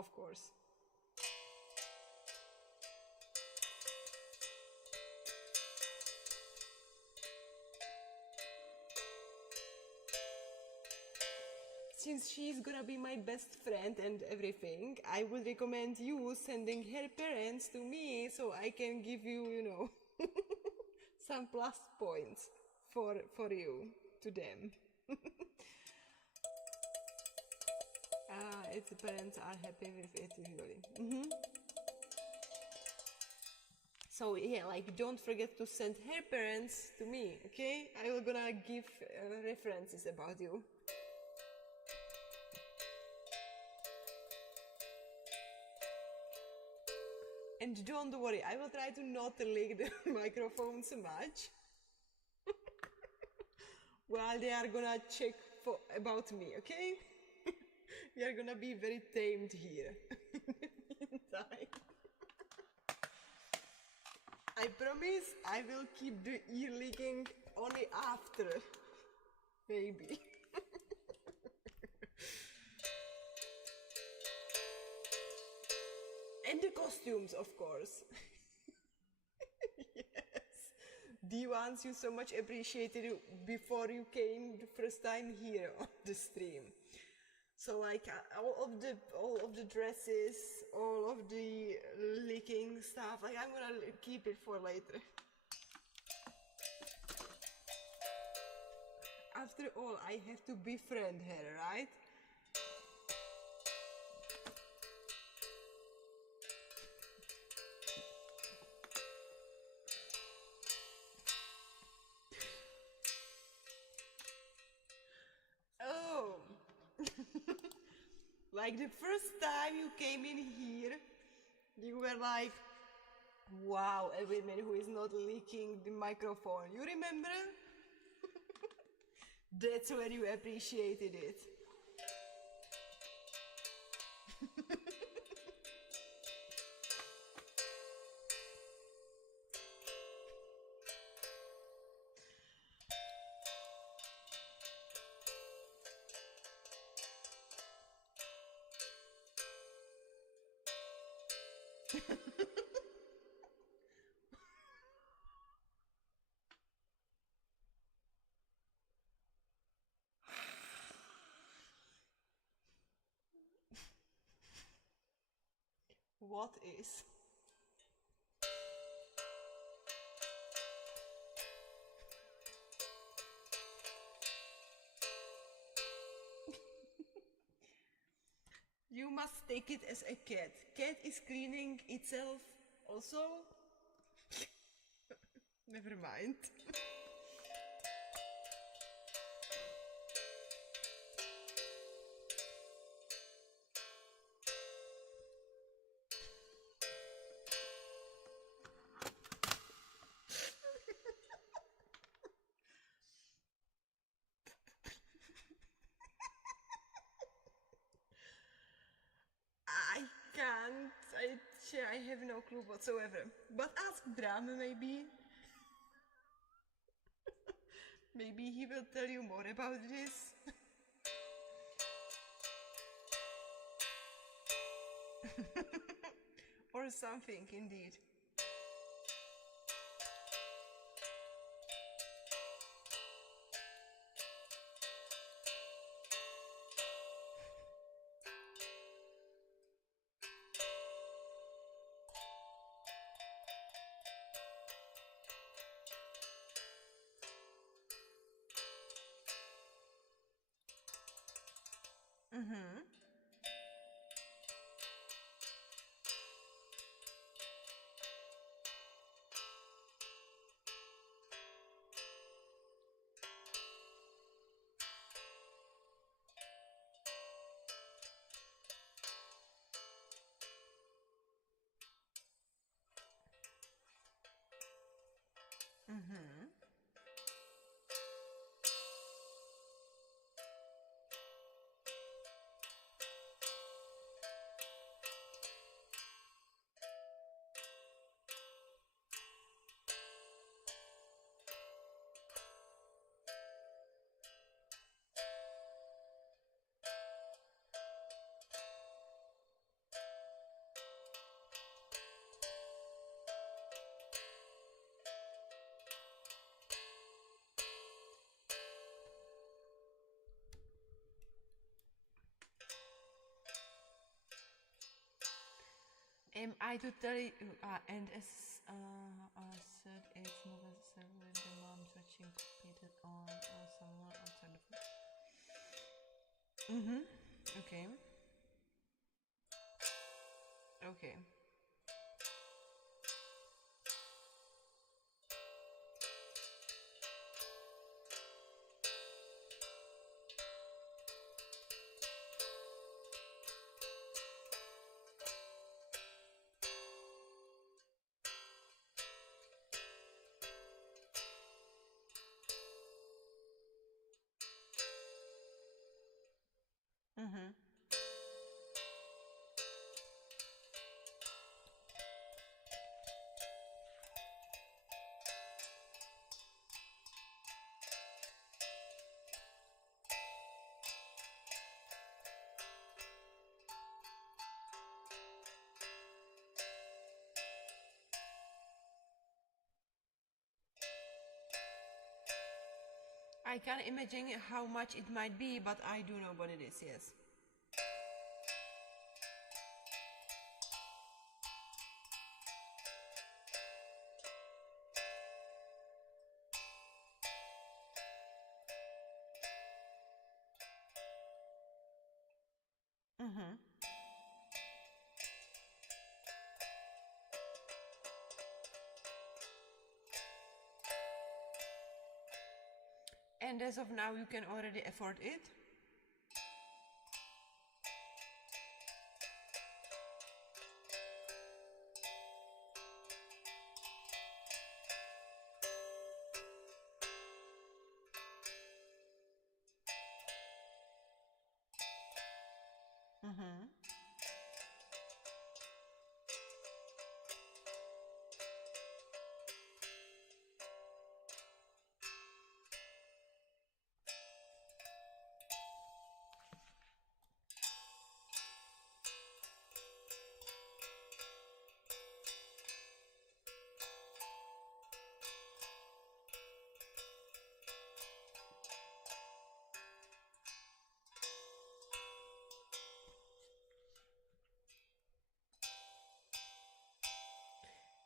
Of course. Since she's gonna be my best friend and everything, I would recommend you sending her parents to me so I can give you, some plus points for you to them. If the parents are happy with it usually. So yeah, like don't forget to send her parents to me, okay? I will gonna give references about you. And don't worry, I will try to not lick the microphone so much. While they are gonna check about me, okay? We are gonna be very tamed here. In the meantime. I promise I will keep the ear licking only after. Maybe. And the costumes, of course. Yes. The ones you so much appreciated before you came the first time here on the stream. So like all of the dresses, all of the licking stuff, like I'm gonna keep it for later. After all, I have to befriend her, right? Oh. Like the first time you came in here, you were like, wow, a woman who is not licking the microphone. You remember? That's where you appreciated it. What is? You must take it as a cat. Cat is cleaning itself also? Never mind. I can't. I have no clue whatsoever. But ask Bram, maybe. Maybe he will tell you more about this. Or something, indeed. Mm-hmm. Mm-hmm. Am I totally and as I said, it's not necessarily the mom watching competed on or someone outside of it. Mm-hmm. Okay. Okay. Mm-hmm. I can't imagine how much it might be, but I do know what it is, yes. Mm-hmm. And as of now, you can already afford it? Mm-hmm.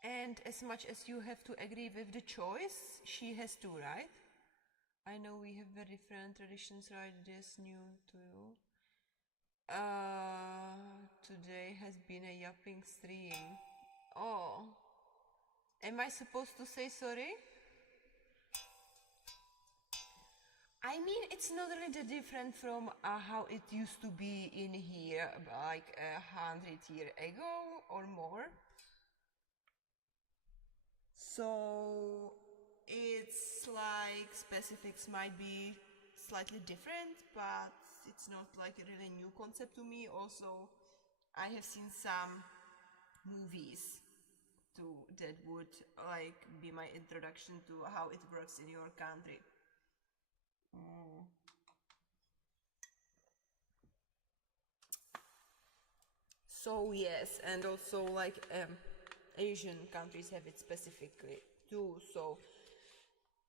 And as much as you have to agree with the choice, she has to, right? I know we have very different traditions, right? It is new to you. Today has been a yapping stream. Oh, am I supposed to say sorry? I mean, it's not really that different from how it used to be in here, like 100 years ago or more. So it's like specifics might be slightly different, but it's not like a really new concept to me. Also, I have seen some movies to that would like be my introduction to how it works in your country. Mm. So yes, and also like Asian countries have it specifically too. So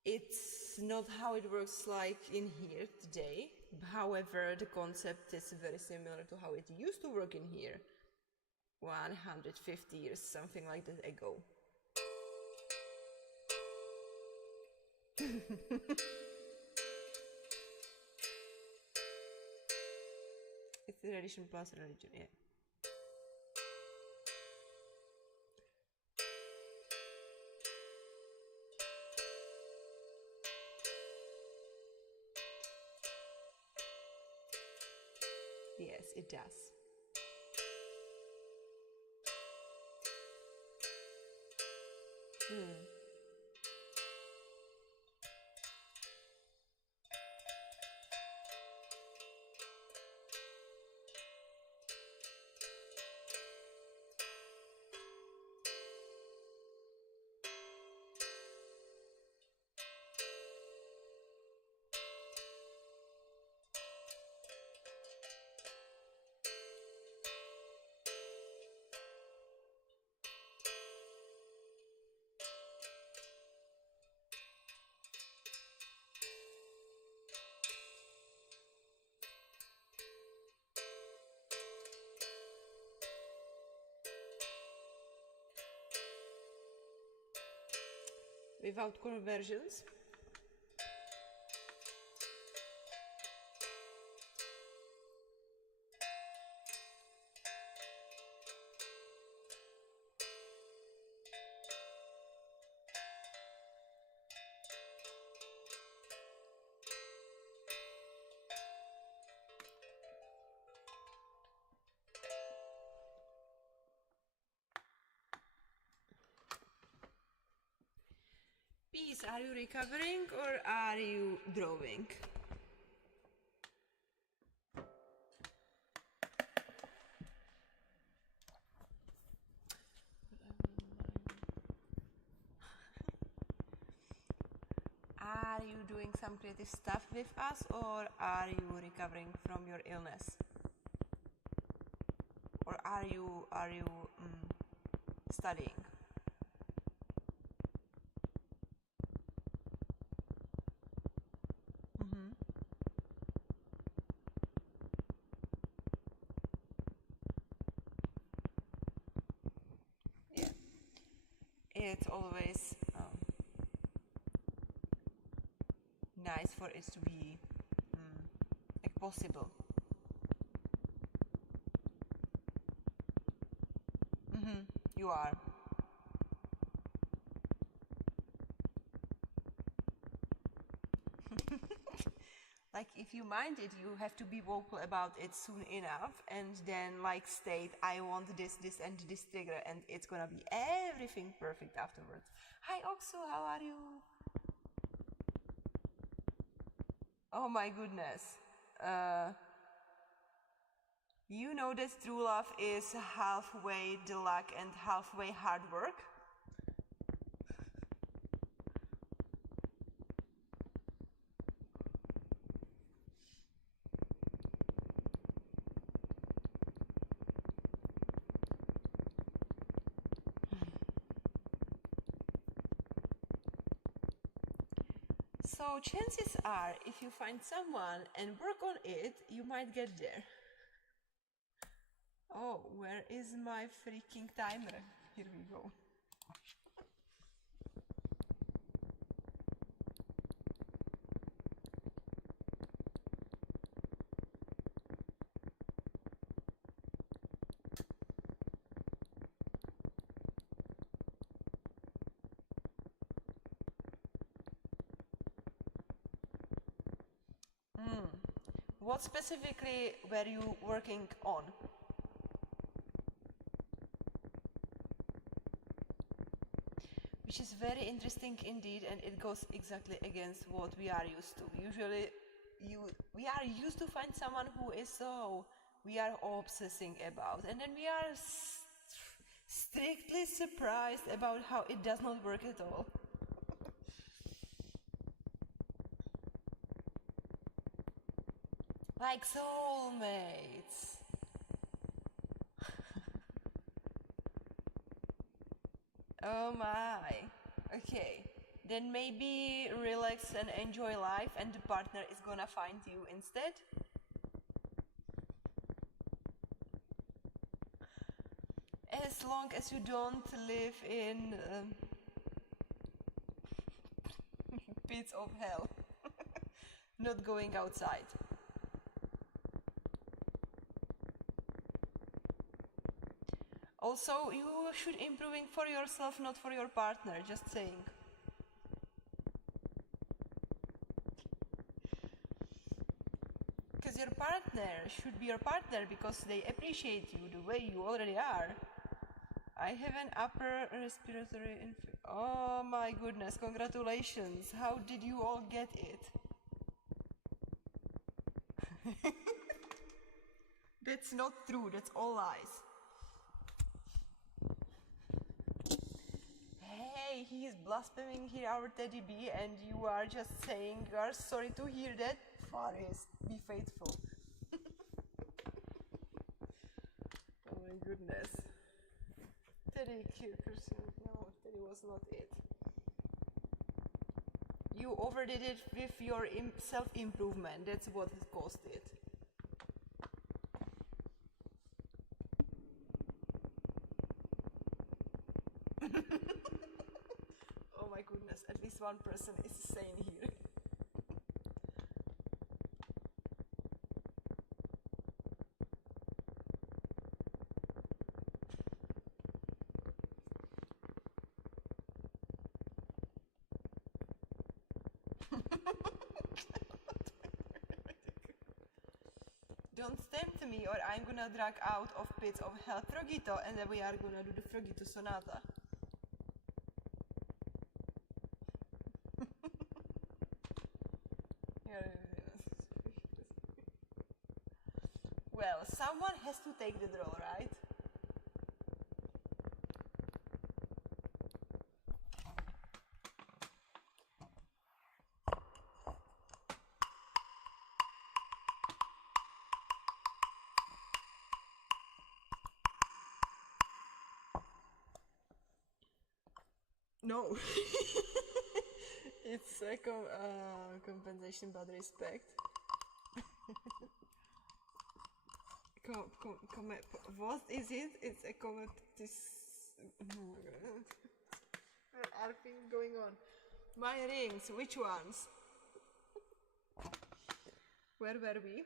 it's not how it works like in here today. However, the concept is very similar to how it used to work in here 150 years, something like that ago. It's tradition plus religion, yeah. Yes, it does. Hmm. without conversions. Peace, are you recovering or are you drawing? Are you doing some creative stuff with us or are you recovering from your illness? Or are you studying? Yeah, it's always nice for it to be like possible. You are. Like if you mind it, you have to be vocal about it soon enough and then like state, I want this, this and this trigger and it's gonna be everything perfect afterwards. Hi Oxo, how are you? Oh my goodness. You know that true love is halfway the luck and halfway hard work? So chances are, if you find someone and work on it, you might get there. Oh, where is my freaking timer? Here we go. What specifically were you working on? Which is very interesting indeed, and it goes exactly against what we are used to. Usually, we are used to find someone who is so we are obsessing about, and then we are strictly surprised about how it does not work at all. Like soulmates. Oh my. Okay. Then maybe relax and enjoy life and the partner is gonna find you instead. As long as you don't live in pits of hell. Not going outside. Also, you should improving for yourself, not for your partner, just saying. Because your partner should be your partner because they appreciate you the way you already are. I have an upper respiratory Oh my goodness, congratulations. How did you all get it? That's not true, that's all lies. Hey, he is blaspheming here our teddy bear and you are just saying you are sorry to hear that. Faris, be faithful. Oh my goodness. Teddy no, Teddy was not it. You overdid it with your self-improvement, that's what has caused it. Oh my goodness, at one person is sane here. Don't tempt me or I'm gonna drag out of pits of hell Frogito and then we are gonna do the Frogito Sonata. Well, someone has to take the draw, right? No. It's a compensation but respect. What is it? It's a comment. Are things going on? My rings, which ones? Where were we?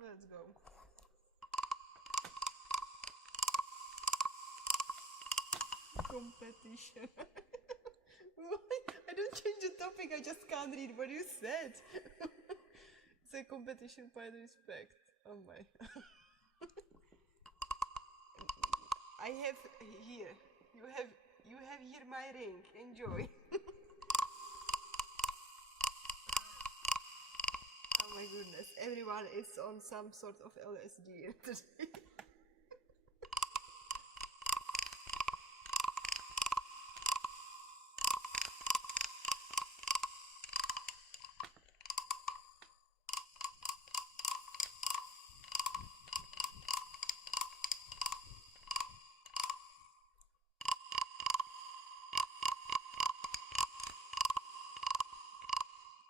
Let's go. Competition. Why? I don't change the topic, I just can't read what you said. It's a competition by respect. Oh my. I have here. You have here my ring. Enjoy. Oh my goodness. Everyone is on some sort of LSD today.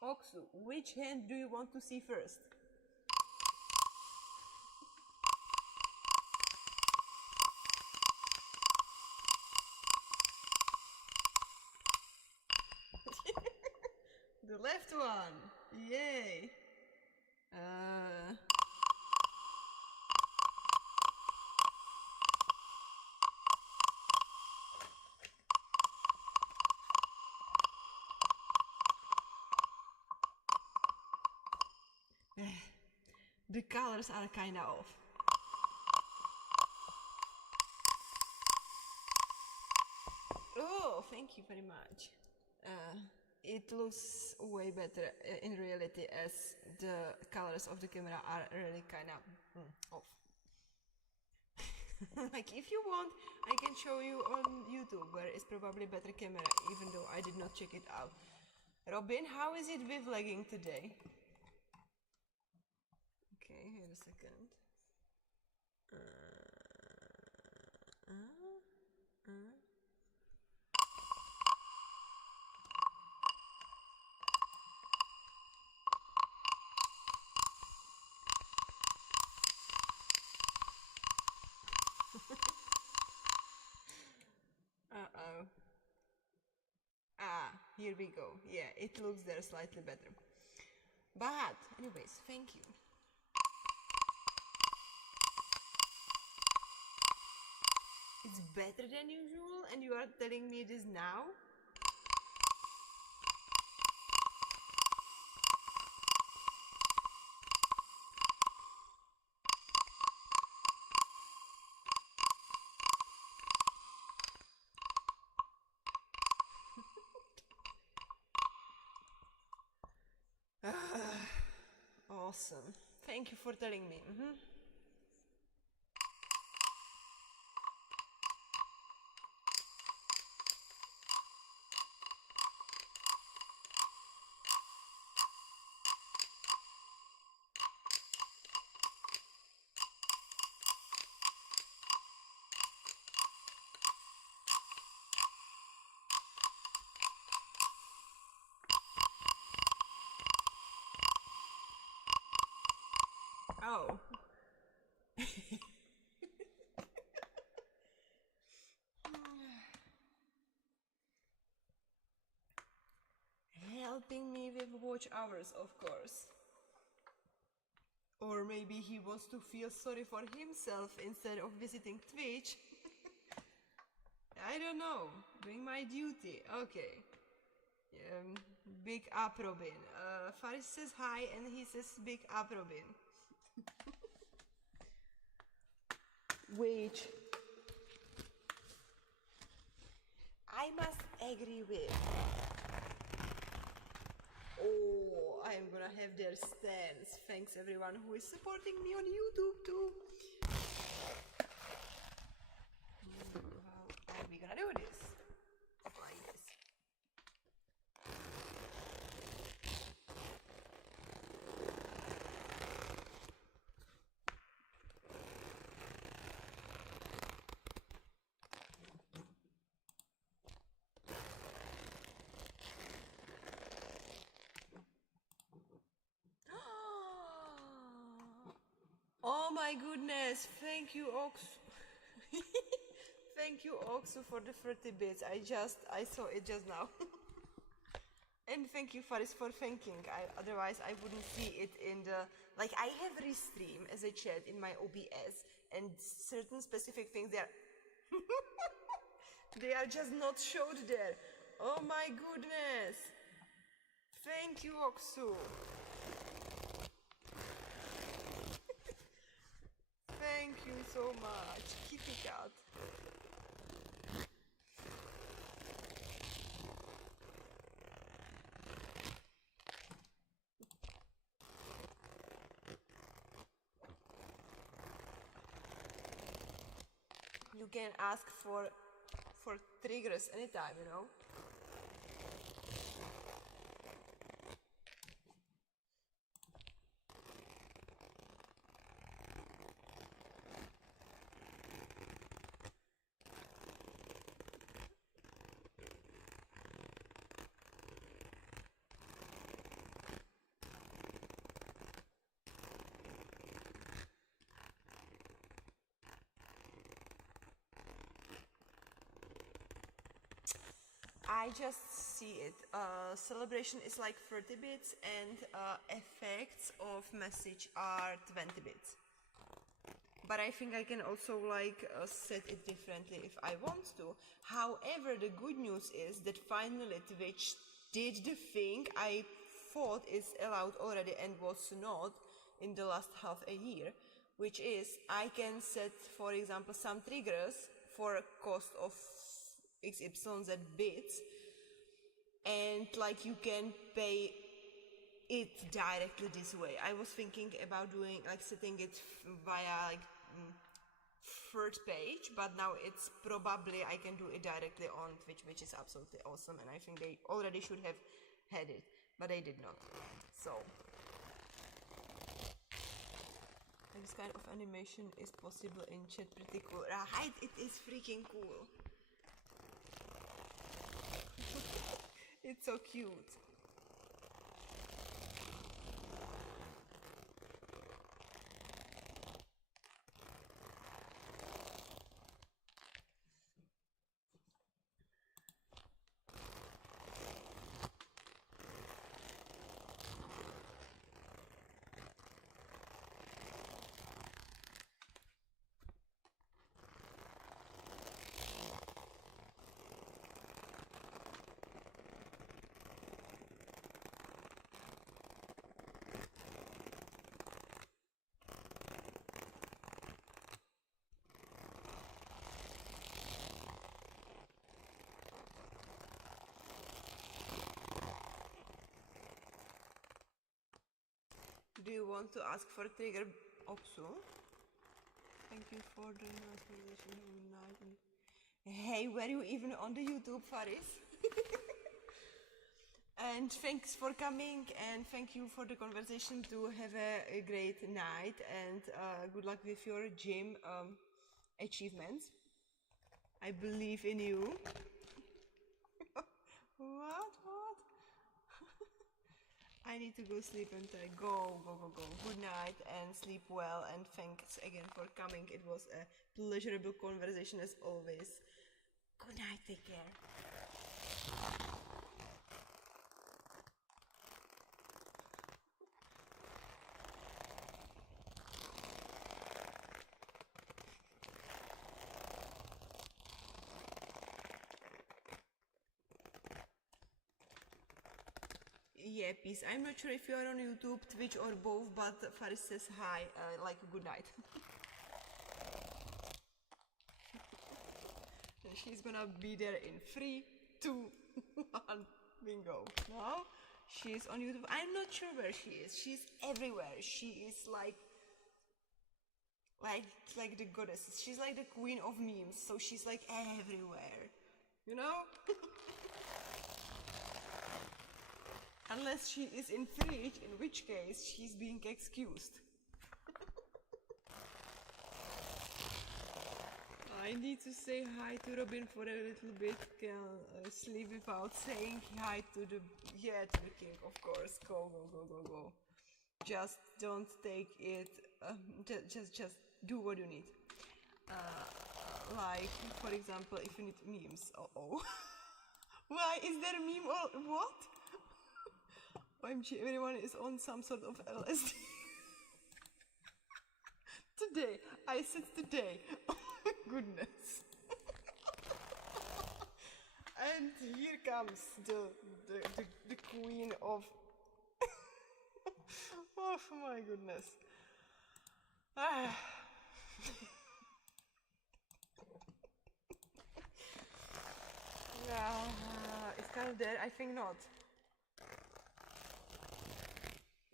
Oksu, which hand do you want to see first? The left one. Yay. The colors are kinda off. Oh, thank you very much. It looks way better in reality as the colors of the camera are really kinda off. Like if you want, I can show you on YouTube where it's probably better camera, even though I did not check it out. Robin, how is it with lagging today? Okay, wait a second. Uh-oh. Ah, here we go. Yeah, it looks there slightly better. But, anyways, thank you. It's better than usual and you are telling me this now? Awesome. Thank you for telling me. Oh. Helping me with watch hours, of course. Or maybe he wants to feel sorry for himself instead of visiting Twitch. I don't know. Doing my duty. Okay. Um, big up, Robin. Faris says hi and he says big up, Robin. Which I must agree with. Oh, I am gonna have their stands. Thanks everyone who is supporting me on YouTube too. How are we gonna do this? Like this. Oh my goodness, thank you Oxu. Thank you Oxu for the 30 bits. I saw it just now. And thank you Faris for thanking. Otherwise I wouldn't see it in the, like I have restream as a chat in my OBS and certain specific things they are just not showed there. Oh my goodness. Thank you Oxu. Thank you so much, Kitty Cat. You can ask for triggers anytime, you know. I just see it. Celebration is like 30 bits and effects of message are 20 bits. But I think I can also like set it differently if I want to. However, the good news is that finally Twitch did the thing I thought is allowed already and was not in the last half a year, which is I can set, for example, some triggers for a cost of XYZ bits, and like you can pay it directly this way. I was thinking about doing like setting it via like third page, but now it's probably I can do it directly on Twitch, which is absolutely awesome, and I think they already should have had it, but they did not. So this kind of animation is possible in chat. Pretty cool, right? It is freaking cool. It's so cute. Do you want to ask for a trigger, Oxu? Thank you for the nice conversation. Hey, were you even on the YouTube, Faris? And thanks for coming, and thank you for the conversation. To have a great night, and good luck with your gym achievements. I believe in you. What? I need to go sleep and go. Good night and sleep well. And thanks again for coming. It was a pleasurable conversation as always. Good night. Take care. Yeah, peace. I'm not sure if you are on YouTube, Twitch, or both, but Faris says hi, like good night. And she's gonna be there in 3, 2, 1, bingo. Now she's on YouTube. I'm not sure where she is. She's everywhere. She is like the goddess. She's like the queen of memes. So she's like everywhere, you know. Unless she is in fridge, in which case she's being excused. I need to say hi to Robin for a little bit. Can sleep without saying hi to the king, of course. Go. Just don't take it. Just do what you need. Like for example, if you need memes. Why is there a meme or what? OMG, everyone is on some sort of LSD. Today, I said today. Oh my goodness. And here comes the queen of. Oh my goodness. Is Carl there? I think not.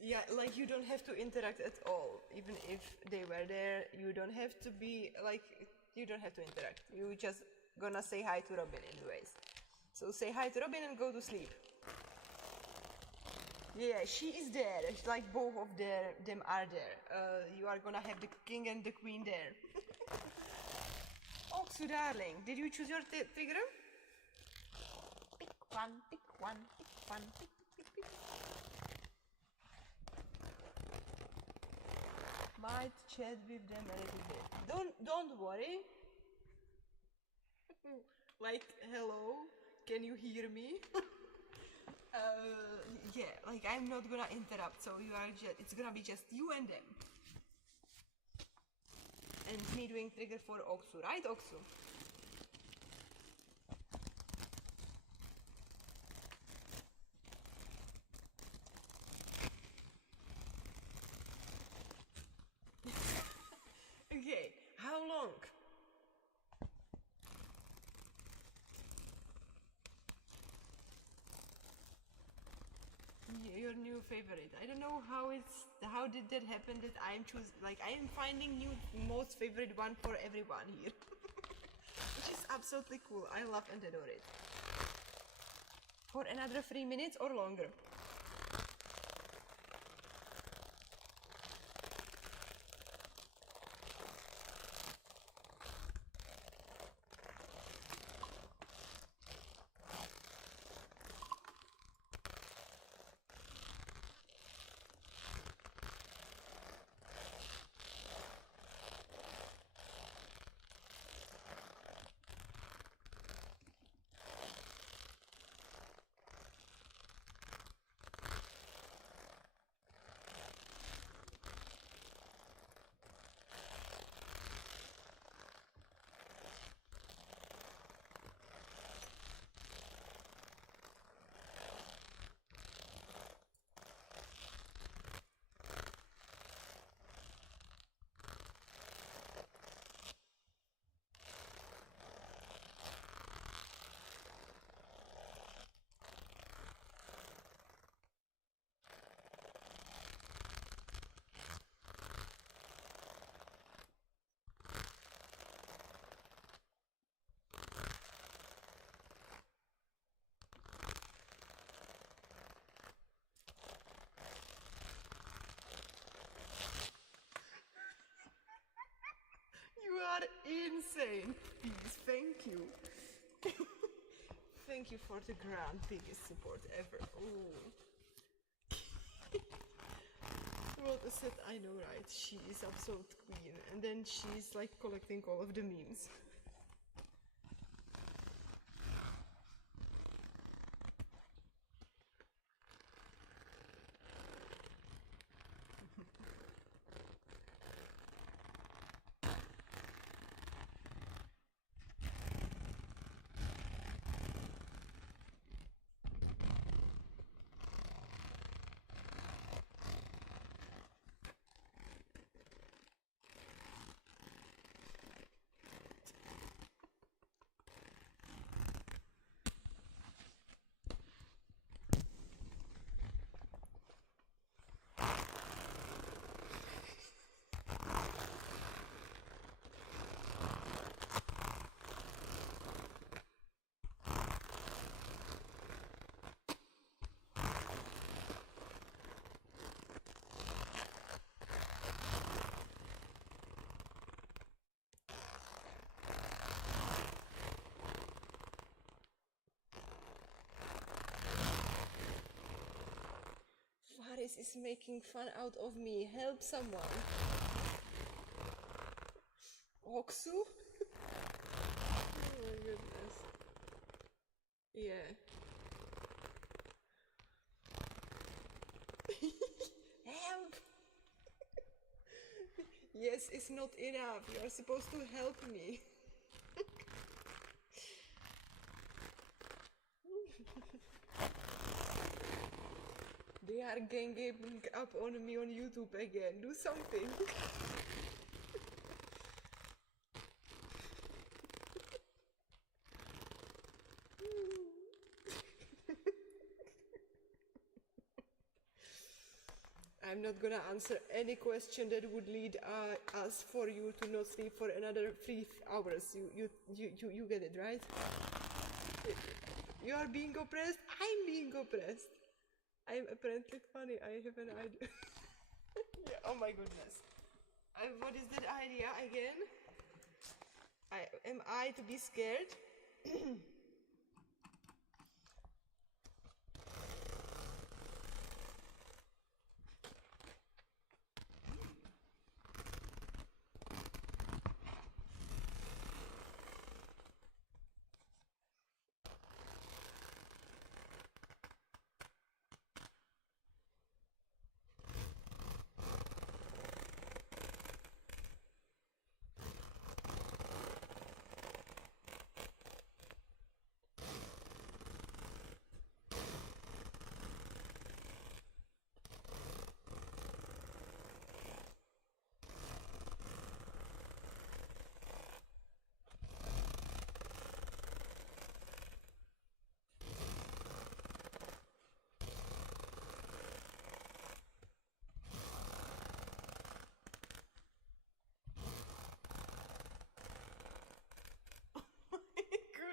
Yeah, like you don't have to interact at all. Even if they were there, you don't have to be like, you don't have to interact. You just gonna say hi to Robin anyways. So say hi to Robin and go to sleep. Yeah, she is there. It's like both of them are there. You are gonna have the king and the queen there. Oxu, darling, did you choose your trigger? Pick one, pick one, pick one, pick. Might chat with them a little bit. Don't worry. Like, hello, can you hear me? Yeah, like I'm not gonna interrupt, so it's gonna be just you and them. And me doing trigger for Oxu, right, Oxu? Okay, how long? Your new favorite. I don't know how did that happen that I am finding new most favorite one for everyone here. Which is absolutely cool. I love and adore it. For another 3 minutes or longer. You are insane. Please, thank you. Thank you for the grand biggest support ever. Ooh. World said, I know, right? She is absolute queen. And then she's like collecting all of the memes. Faris is making fun out of me. Help someone. Oksu? Oh my goodness. Yeah. Help! Yes, it's not enough. You are supposed to help me. They are ganging up on me on YouTube again. Do something. I'm not gonna answer any question that would lead us for you to not sleep for another 3 hours. You get it, right? You are being oppressed. I'm being oppressed. I'm apparently funny. I have an idea. Yeah, oh my goodness. What is that idea again? Am I to be scared?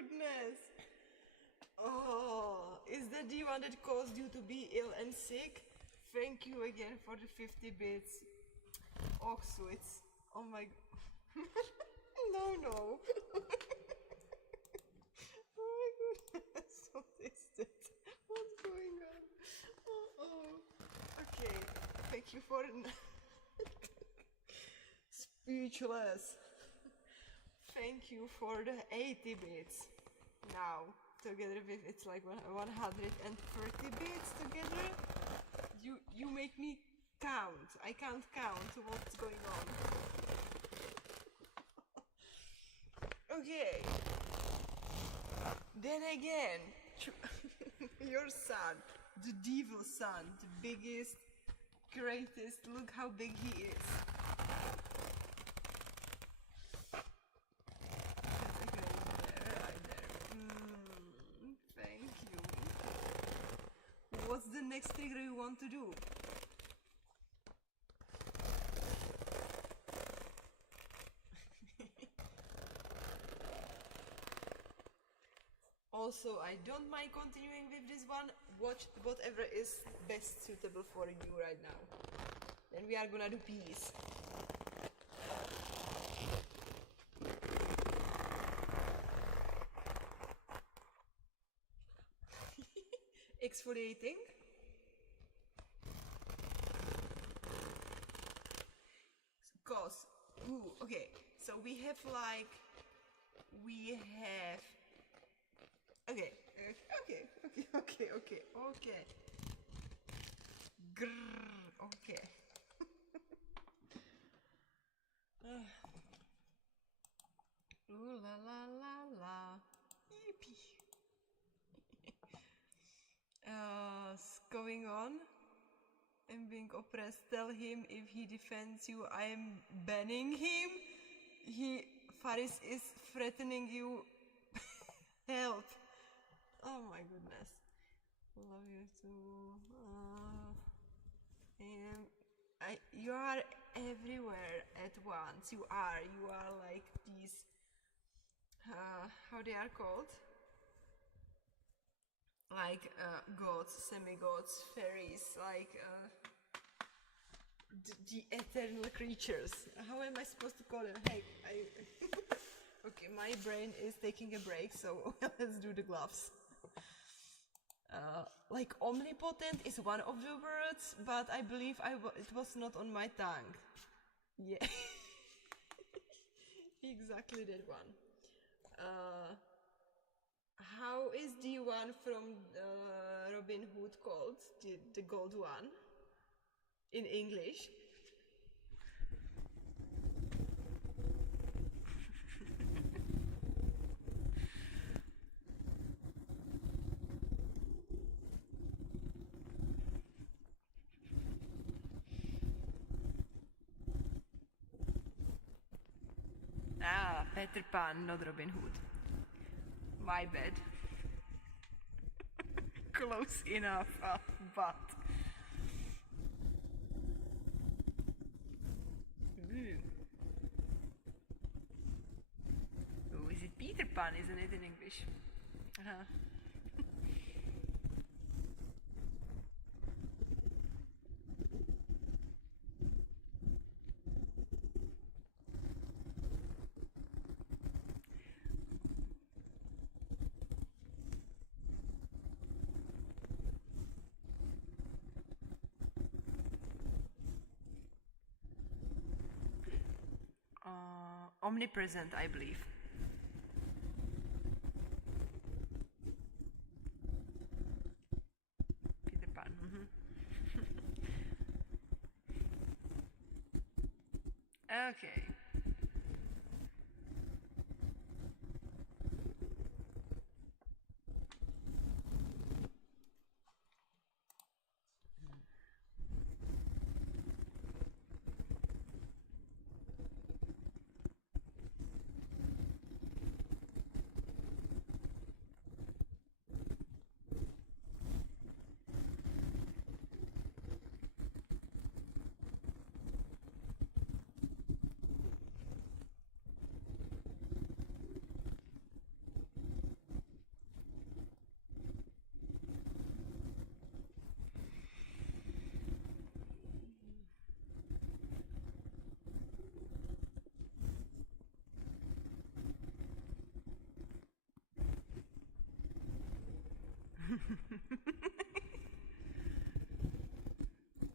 Goodness. Oh, is that the one that caused you to be ill and sick? Thank you again for the 50 bits. Oksu, it's... Oh my... No, no. Oh my goodness, what is that? What's going on? Okay, thank you for... Speechless. Thank you for the 80 bits. Now, together with it's like 130 bits together, you make me count. I can't count what's going on. Okay. Then again, your son, the devil son, the biggest, greatest, look how big he is. Thank you. What's the next trigger you want to do? Also, I don't mind continuing with this one. Watch whatever is best suitable for you right now. Then we are gonna do peace. Exfoliating. Ooh, okay. So we have like, we have. Okay, okay. Grrr, okay. Ooh la la la la. Yippee. Going on. I'm being oppressed. Tell him if he defends you, I am banning him. Faris is threatening you. Help. Oh my goodness. Love you too. You are everywhere at once. You are like these, how they are called? Like gods, semi-gods, fairies, like the eternal creatures. How am I supposed to call it? Hey, okay, my brain is taking a break, so let's do the gloves. Like omnipotent is one of the words, but I believe it was not on my tongue. Yeah, exactly that one. How is the one from Robin Hood called? The gold one? In English? Ah, Peter Pan, not Robin Hood. My bad. Close enough, but. Oh, is it Peter Pan, isn't it in English? Uh-huh. Omnipresent, I believe. Peter Pan. Okay.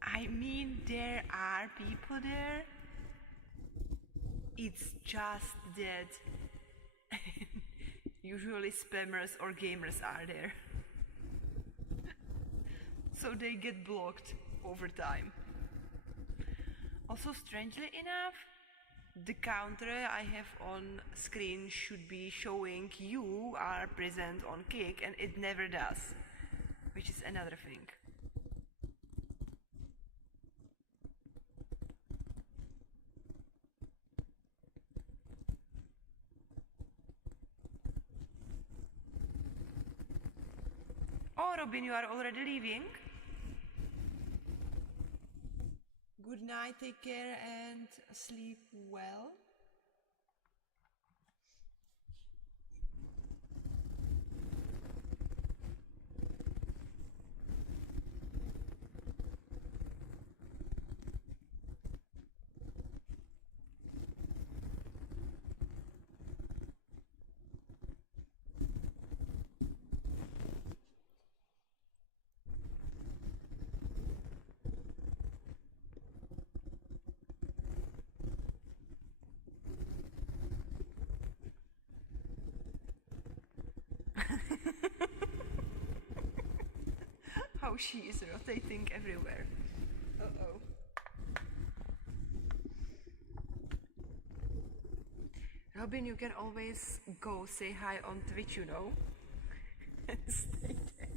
I mean, there are people there. It's just that usually spammers or gamers are there. So they get blocked over time. Also, strangely enough, the counter I have on screen should be showing you are present on Kick, and it never does, which is another thing. Oh, Robin, you are already leaving? Good night, take care, and sleep well. How she is rotating everywhere. Uh-oh. Robin, you can always go say hi on Twitch, you know? And stay there.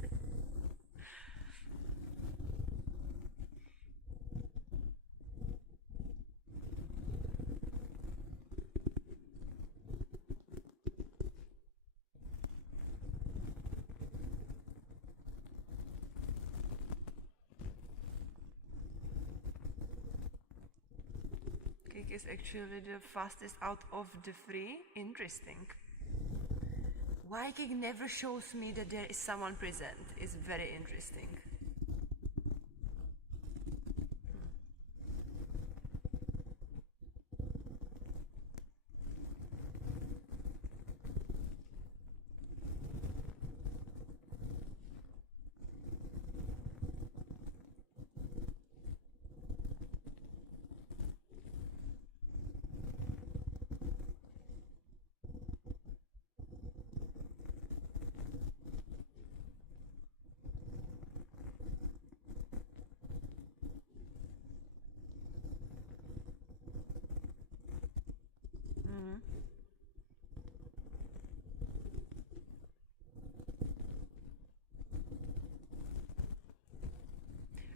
Cake is actually the fastest out of the three. Interesting. Why Cake never shows me that there is someone present is very interesting.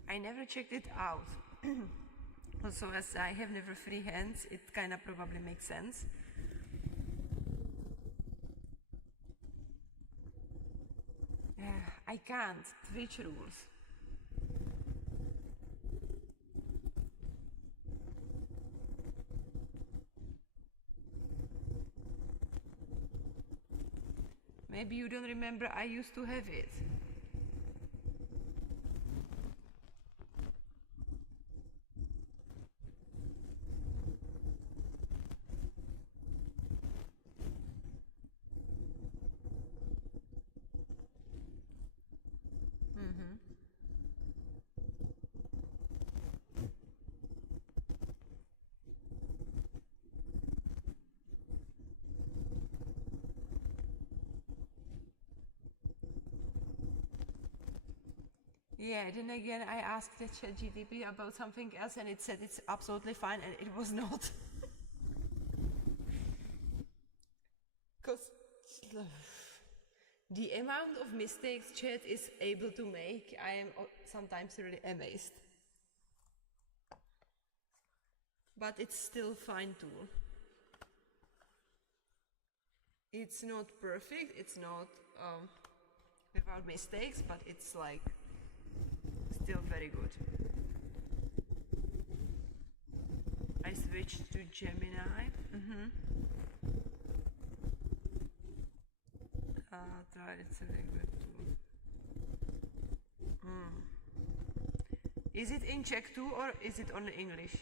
I never checked it out. Also, as I have never free hands, it kind of probably makes sense. I can't. Twitch rules. Maybe you don't remember I used to have it. Yeah, then again, I asked the ChatGPT about something else and it said it's absolutely fine and it was not. Because the amount of mistakes Chat is able to make, I am sometimes really amazed. But it's still fine tool. It's not perfect, it's not without mistakes, but it's like still very good. I switched to Gemini. Try it's very good too. Is it in Czech too, or is it only English?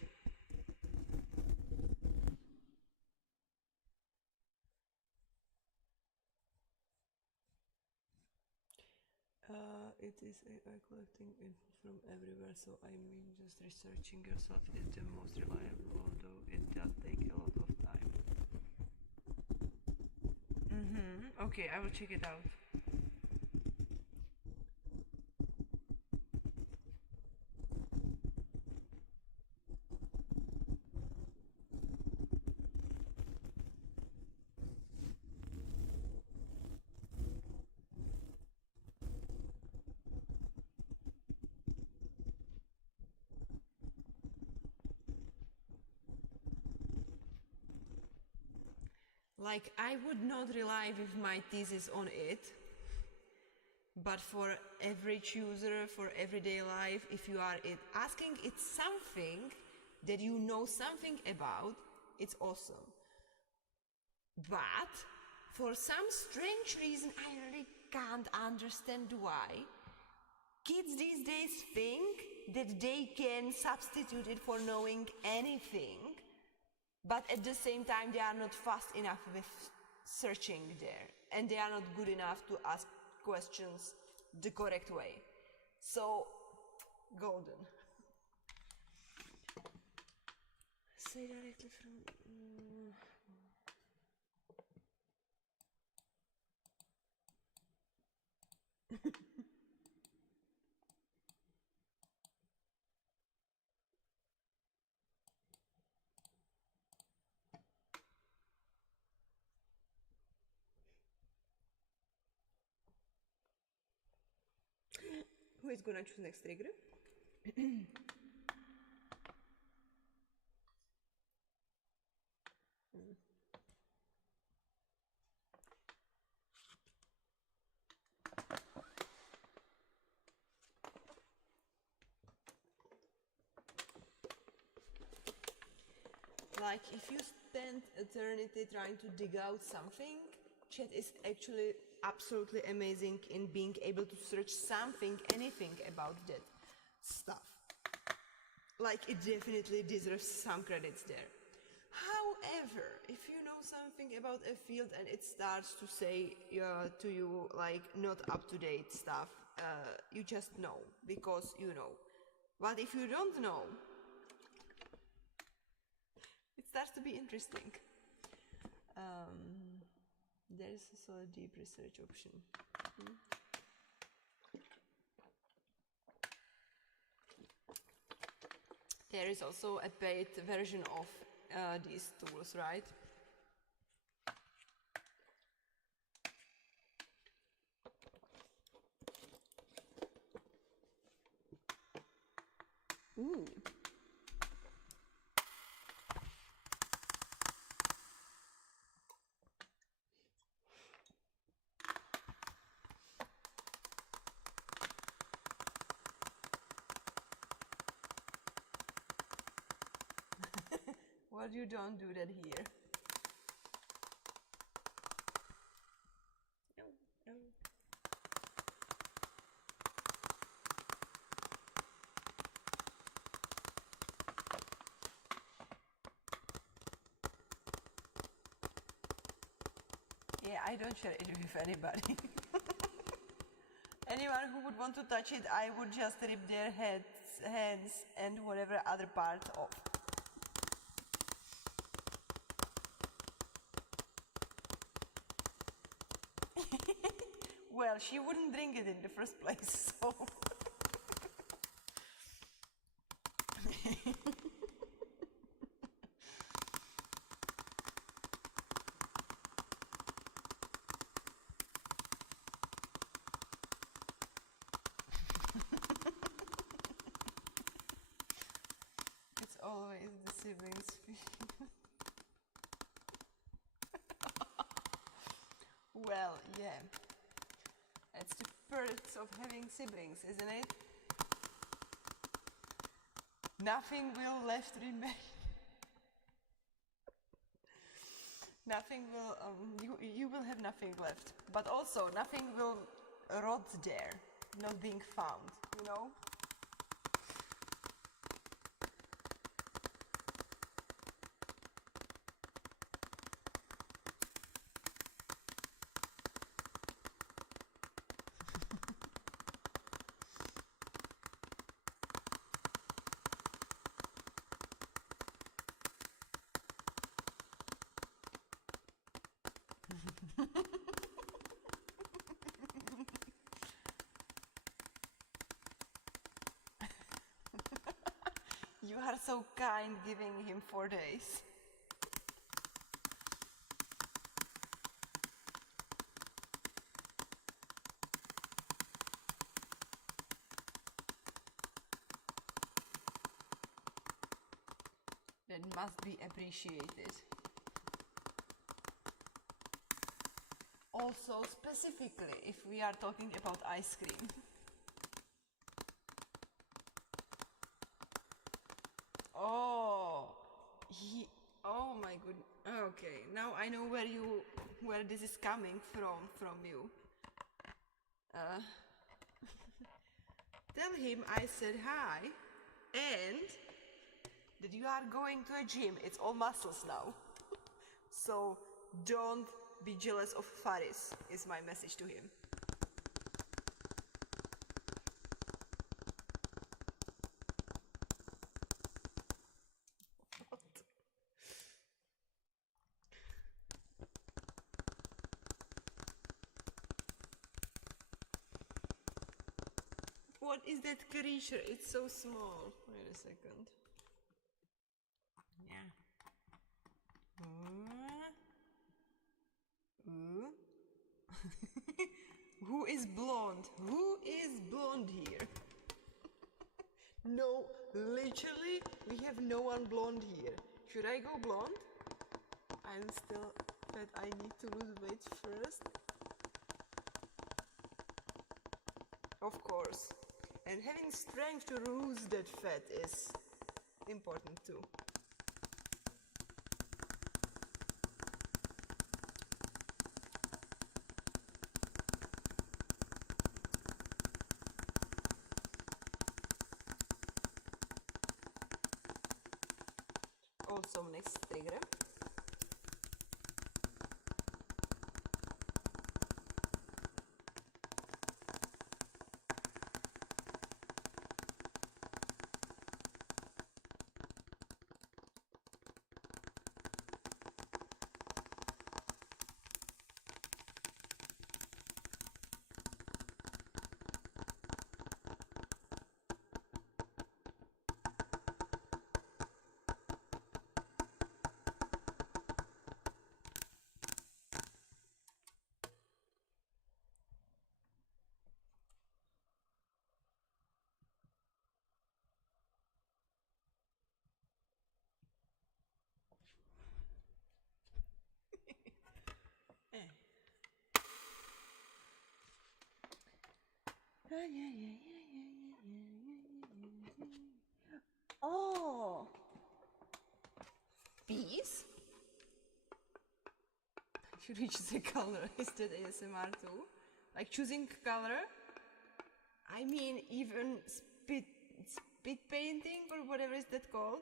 It is AI collecting info from everywhere, so I mean just researching yourself is the most reliable, although it does take a lot of time. Okay, I will check it out. Like, I would not rely with my thesis on it, but for average user, for everyday life, if you are asking it something that you know something about, it's awesome. But for some strange reason, I really can't understand why kids these days think that they can substitute it for knowing anything, but at the same time they are not fast enough with searching there, and they are not good enough to ask questions the correct way. So, golden. Say directly from... Who is gonna choose next trigger? Like, if you spend eternity trying to dig out something, chat is actually absolutely amazing in being able to search something, anything about that stuff. Like, it definitely deserves some credits there. However, if you know something about a field and it starts to say to you, like, not up-to-date stuff, you just know, because you know. But if you don't know, it starts to be interesting. There's also a deep research option. There is also a paid version of these tools, right? Ooh. Well, you don't do that here. No, no. Yeah, I don't share it with anybody. Anyone who would want to touch it, I would just rip their hands and whatever other part off. Well, she wouldn't drink it in the first place, so... It's always the siblings. Well, yeah. It's the perks of having siblings, isn't it? Nothing will left remain. Nothing will, you will have nothing left. But also, nothing will rot there, not being found, you know? You are so kind giving him 4 days. That must be appreciated. Also, specifically, if we are talking about ice cream. Oh my goodness. Okay, now I know where this is coming from you. Tell him I said hi and that you are going to a gym. It's all muscles now. So don't be jealous of Faris, is my message to him. What is that creature? It's so small. Wait a second. Yeah. Who is blonde? Who is blonde here? No, literally, we have no one blonde here. Should I go blonde? I'm still fat, I need to lose weight first. Of course. And having strength to lose that fat is important too. Also next trigger. Oh, peace. Should we choose a color? Is that ASMR too? Like choosing color? I mean, even spit painting or whatever is that called?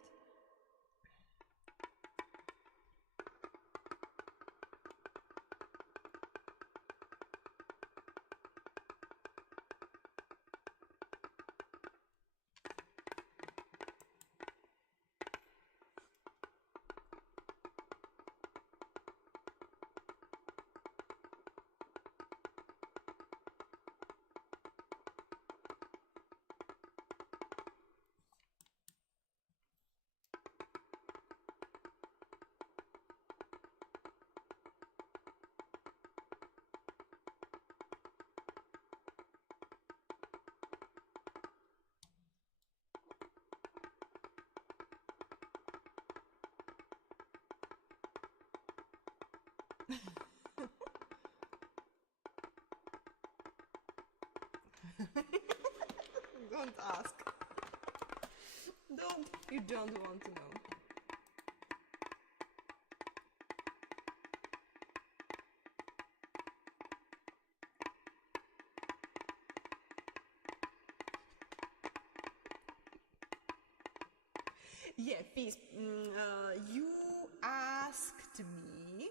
Don't ask. You don't want to know. Yeah, peace. You asked me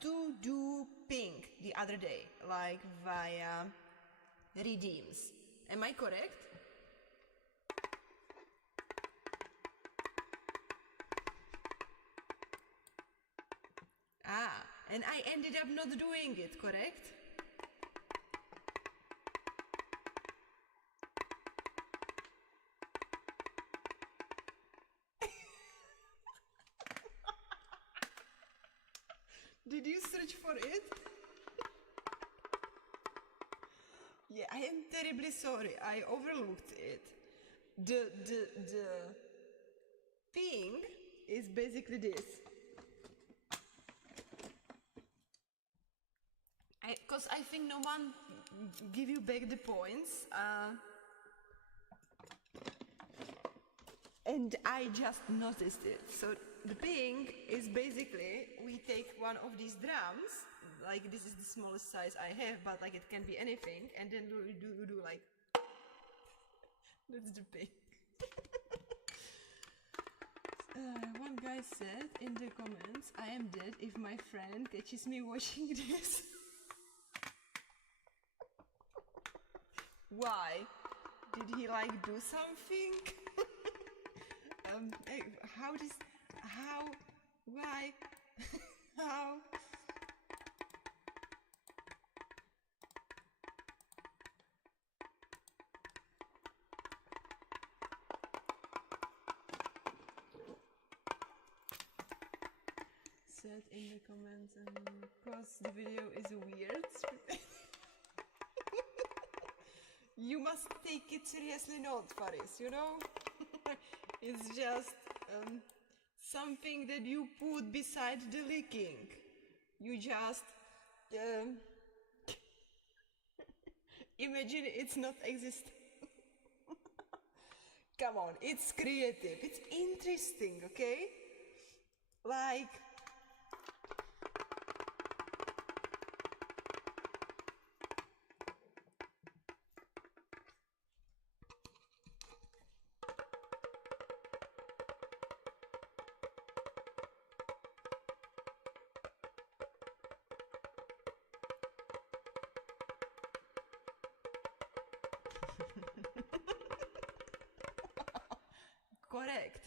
to do pink the other day, like via redeems. Am I correct? Ah, and I ended up not doing it, correct? Did you search for it? Yeah, I am terribly sorry. I overlooked it. The thing is basically this. Because I think no one give you back the points. And I just noticed it. So the thing is basically, we take one of these drums, like this is the smallest size I have, but like it can be anything, and then we do like, that's the thing. One guy said in the comments, I am dead if my friend catches me watching this. Why? Did he like do something? Why? How? Said in the comments, because the video is weird. You must take it seriously, not Faris, you know? It's just something that you put beside the licking. You just um, imagine it's not existing. Come on, it's creative, it's interesting, okay? Like, correct.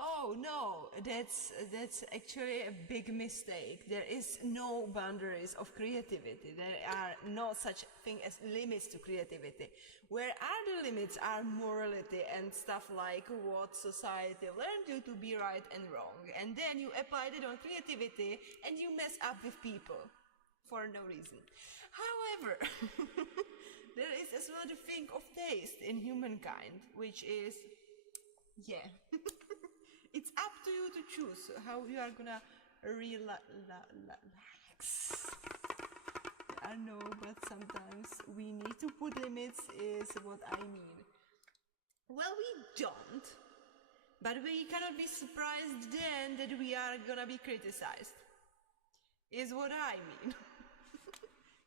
Oh no, that's actually a big mistake. There is no boundaries of creativity. There are no such thing as limits to creativity. Where are the limits are morality and stuff like what society learned you to be right and wrong. And then you apply it on creativity and you mess up with people for no reason. However, there is as well the thing of taste in humankind, which is, yeah. It's up to you to choose how you are gonna relax. I know, but sometimes we need to put limits, is what I mean. Well, we don't, but we cannot be surprised then that we are gonna be criticized, is what I mean.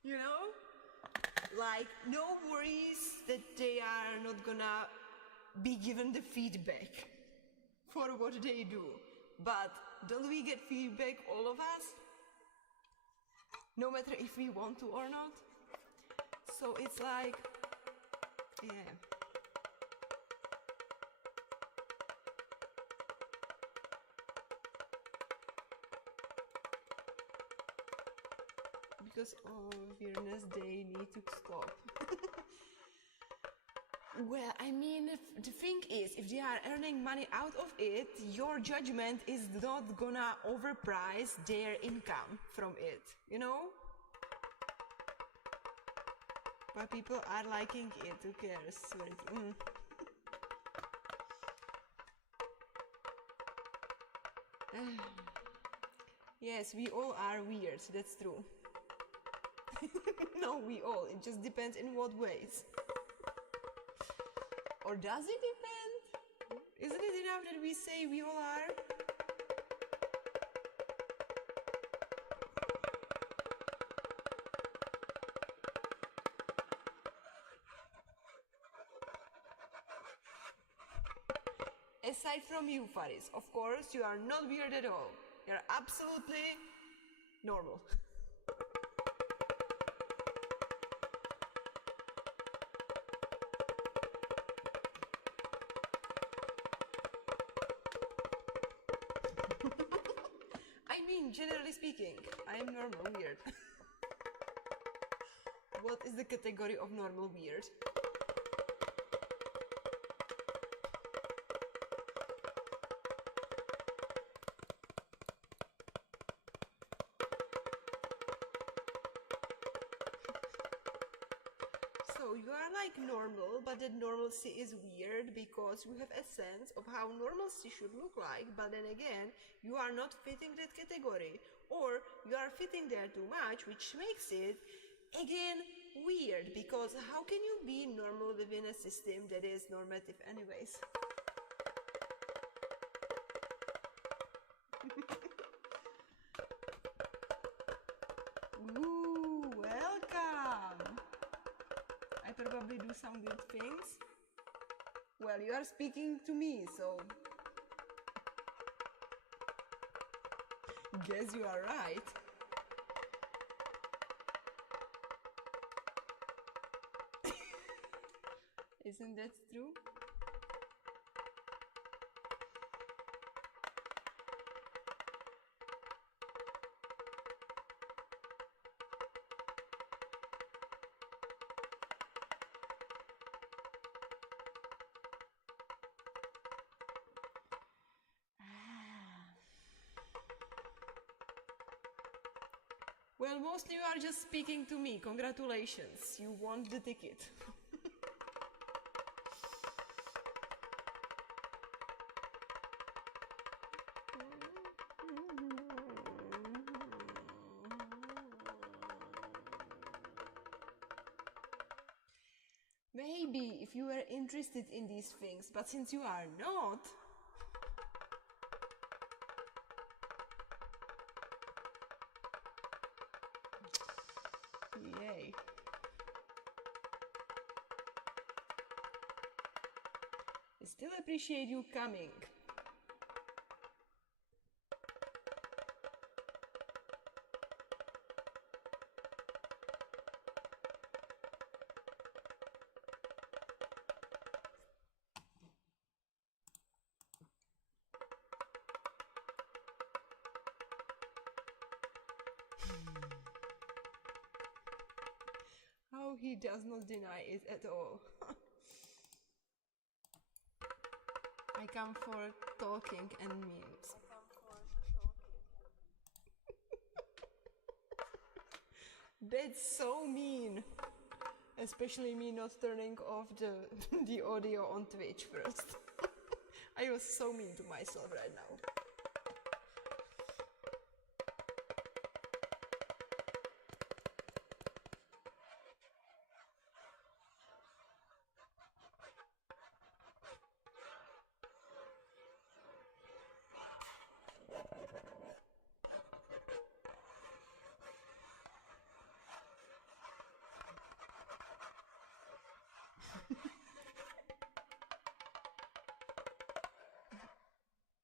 You know? Like, no worries that they are not gonna be given the feedback for what they do. But don't we get feedback, all of us? No matter if we want to or not. So it's like, yeah. Because, oh, weirdness, they need to stop. Well, I mean, the thing is, if they are earning money out of it, your judgment is not gonna overprice their income from it, you know? But people are liking it, who cares? Yes, we all are weird, that's true. No, we all, it just depends in what ways. Or does it depend? Isn't it enough that we say we all are? Aside from you, Faris, of course, you are not weird at all. You're absolutely normal. I mean, generally speaking, I am normal weird. What is the category of normal weird? So you are like normal, but that normalcy is weird because you have a sense of how normalcy should look like, but then again, you are not fitting that category, or you are fitting there too much, which makes it, again, weird, because how can you be normal within a system that is normative anyways? Ooh, welcome! I probably do some weird things. Well, you are speaking to me, so guess you are right. Isn't that true? Well, mostly you are just speaking to me. Congratulations, you won the ticket. Maybe if you were interested in these things, but since you are not, yay. I still appreciate you coming. How he does not deny it at all. I come for talking and memes. That's so mean. Especially me not turning off the audio on Twitch first. I was so mean to myself right now.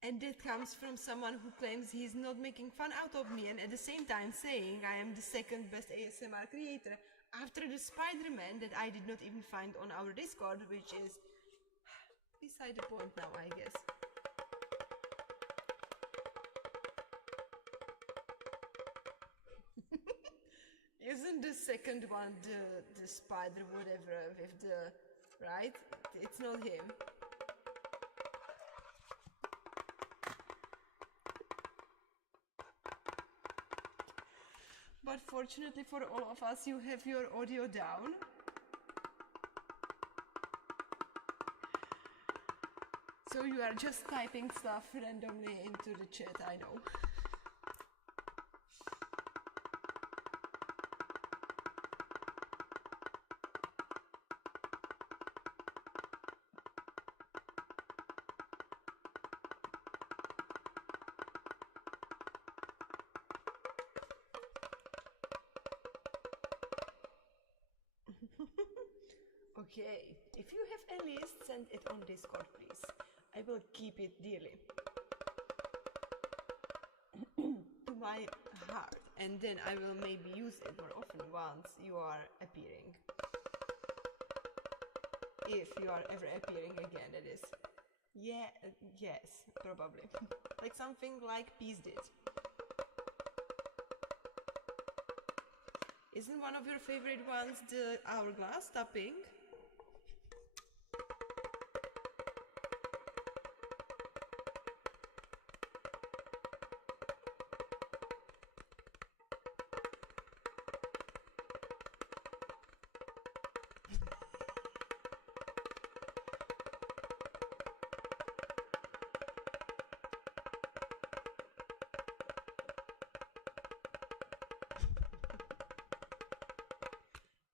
And that comes from someone who claims he's not making fun out of me and at the same time saying I am the second best ASMR creator after the Spider-Man that I did not even find on our Discord, which is beside the point now, I guess. Isn't the second one the spider whatever with the, right? It's not him. But fortunately for all of us, you have your audio down. So you are just typing stuff randomly into the chat, I know. Okay, if you have a list, send it on Discord, please. I will keep it dearly to my heart, and then I will maybe use it more often once you are appearing. If you are ever appearing again, that is. Yeah, yes, probably. Like something like Peace did. Isn't one of your favorite ones the hourglass tapping?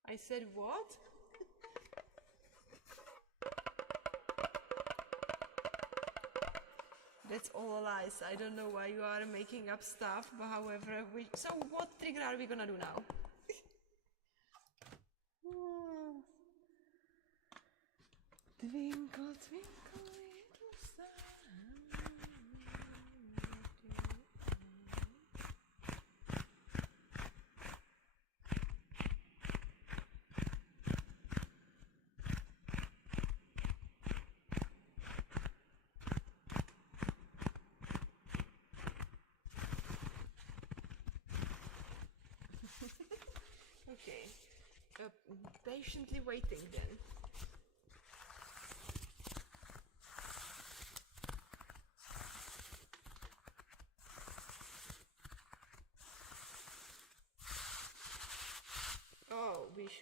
I said what? That's all lies. I don't know why you are making up stuff, but however, so what trigger are we gonna do now? Twinkle, twinkle, little star. Okay, patiently waiting then.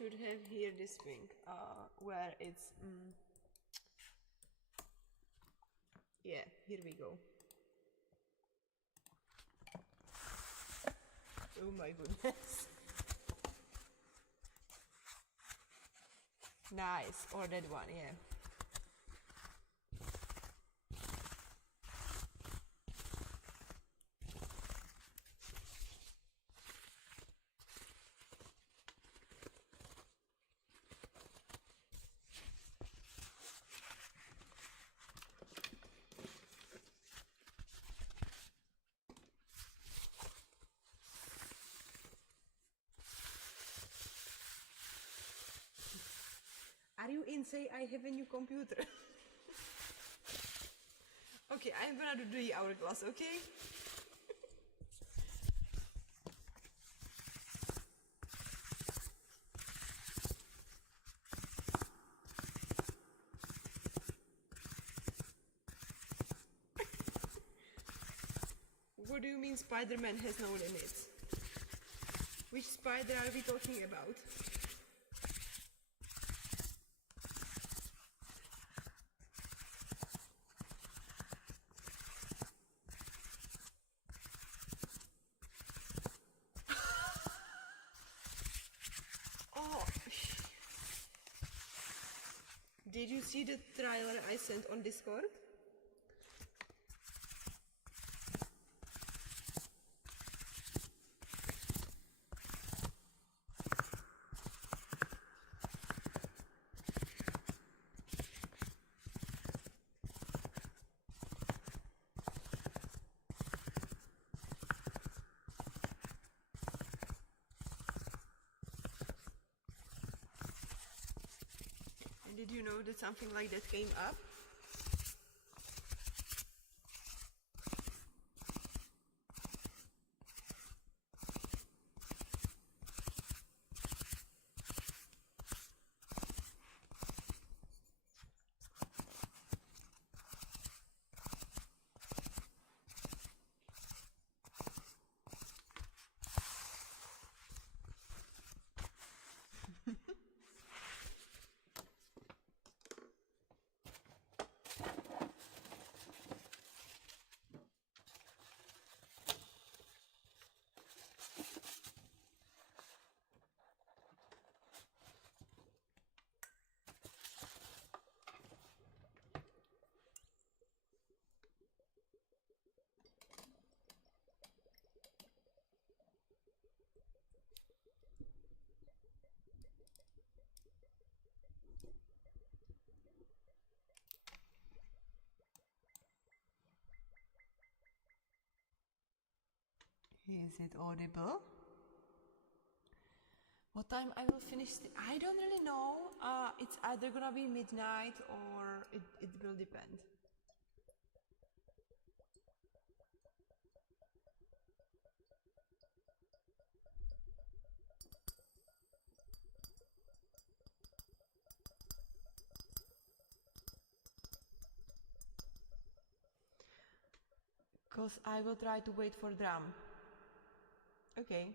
should have here this thing where it's yeah, here we go. Oh my goodness. Nice, or that one, yeah. Are you insane? I have a new computer. Okay, I'm gonna do the hourglass, okay? What do you mean Spider-Man has no limits? Which spider are we talking about? Oh, did you see the trailer I sent on Discord? And did you know that something like that came up? Is it audible? What time I will finish? I don't really know. It's either gonna be midnight or it will depend. Because I will try to wait for drum. Okay.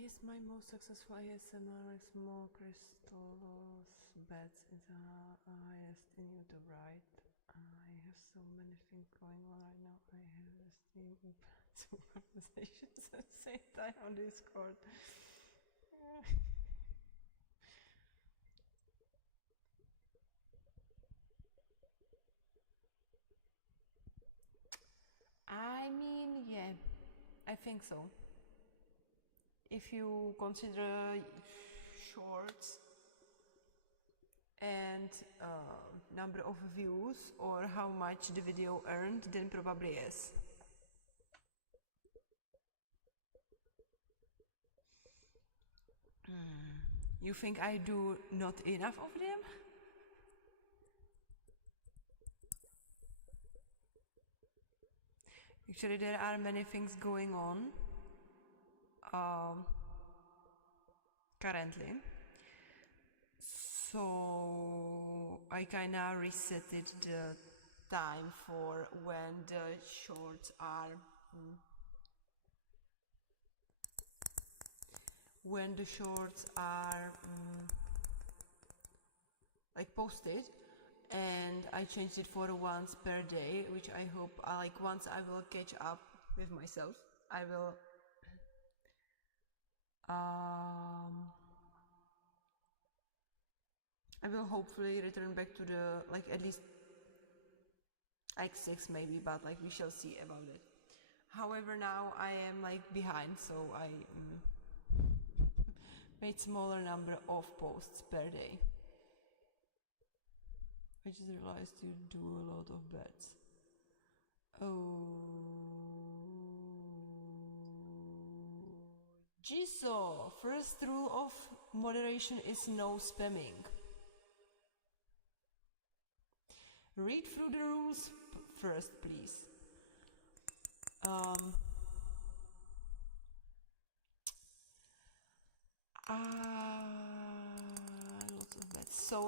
is my most successful ASMR small crystals beds is the highest in YouTube, right? I have so many things going on right now. I have the stream open, two conversations at the same time on Discord. I mean, yeah, I think so. If you consider shorts and number of views or how much the video earned, then probably yes. You think I do not enough of them? Actually, there are many things going on currently. So I kinda resetted the time for when the shorts are like posted, and I changed it for once per day, which I hope once I will catch up with myself. I will hopefully return back to the at least 6 maybe, but we shall see about it. However, now I am behind, so I made smaller number of posts per day. I just realized you do a lot of bets. Oh, Jisoo, first rule of moderation is no spamming. Read through the rules first, please. Lots of bets. So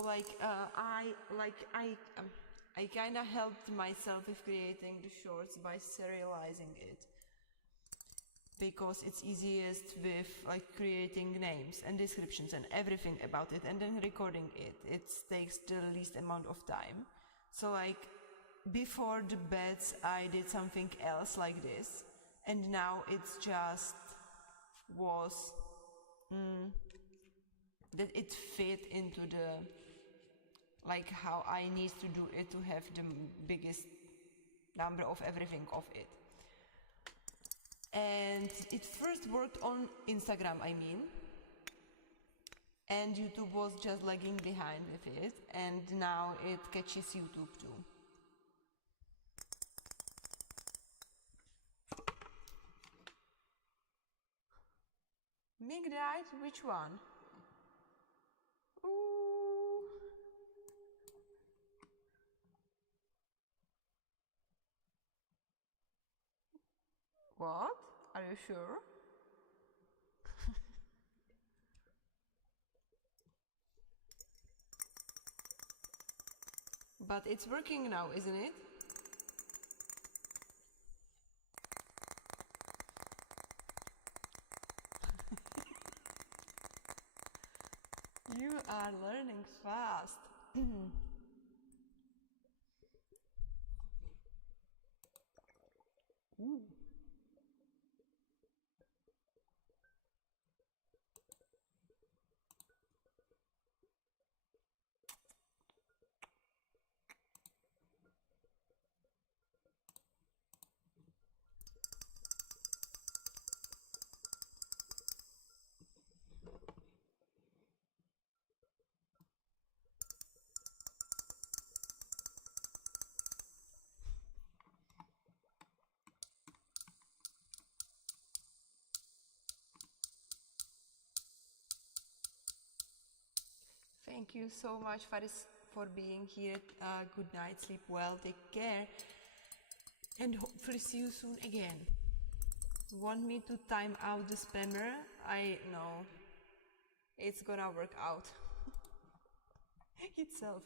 I kind of helped myself with creating the shorts by serializing it, because it's easiest with creating names and descriptions and everything about it, and then recording it. It takes the least amount of time. So before the bets I did something else like this, and now it's just was that it fit into the how I need to do it to have the biggest number of everything of it. And it first worked on Instagram, I mean, and YouTube was just lagging behind with it, and now it catches YouTube too. Mig died? Which one? Ooh. What? Are you sure? But it's working now, isn't it? You are learning fast. Ooh. Thank you so much, Faris, for being here. Good night, sleep well, take care, and hopefully see you soon again. Want me to time out the spammer? I know. It's gonna work out itself.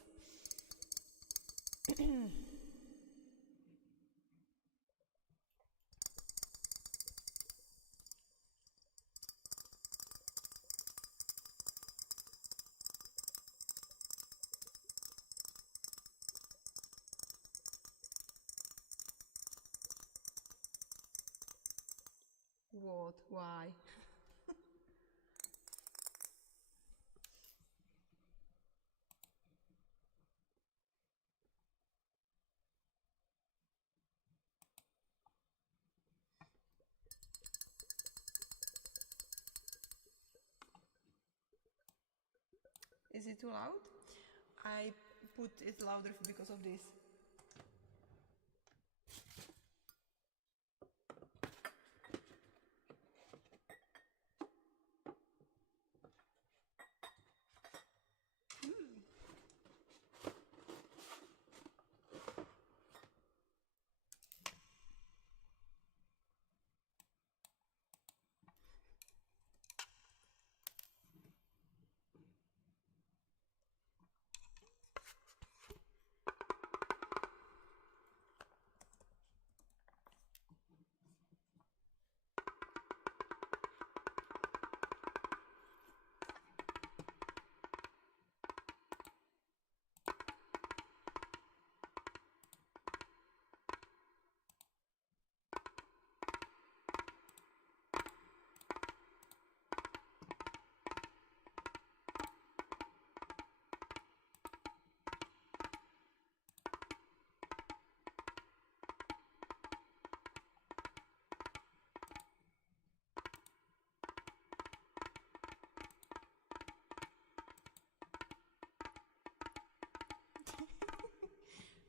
What? Why? Is it too loud? I put it louder because of this.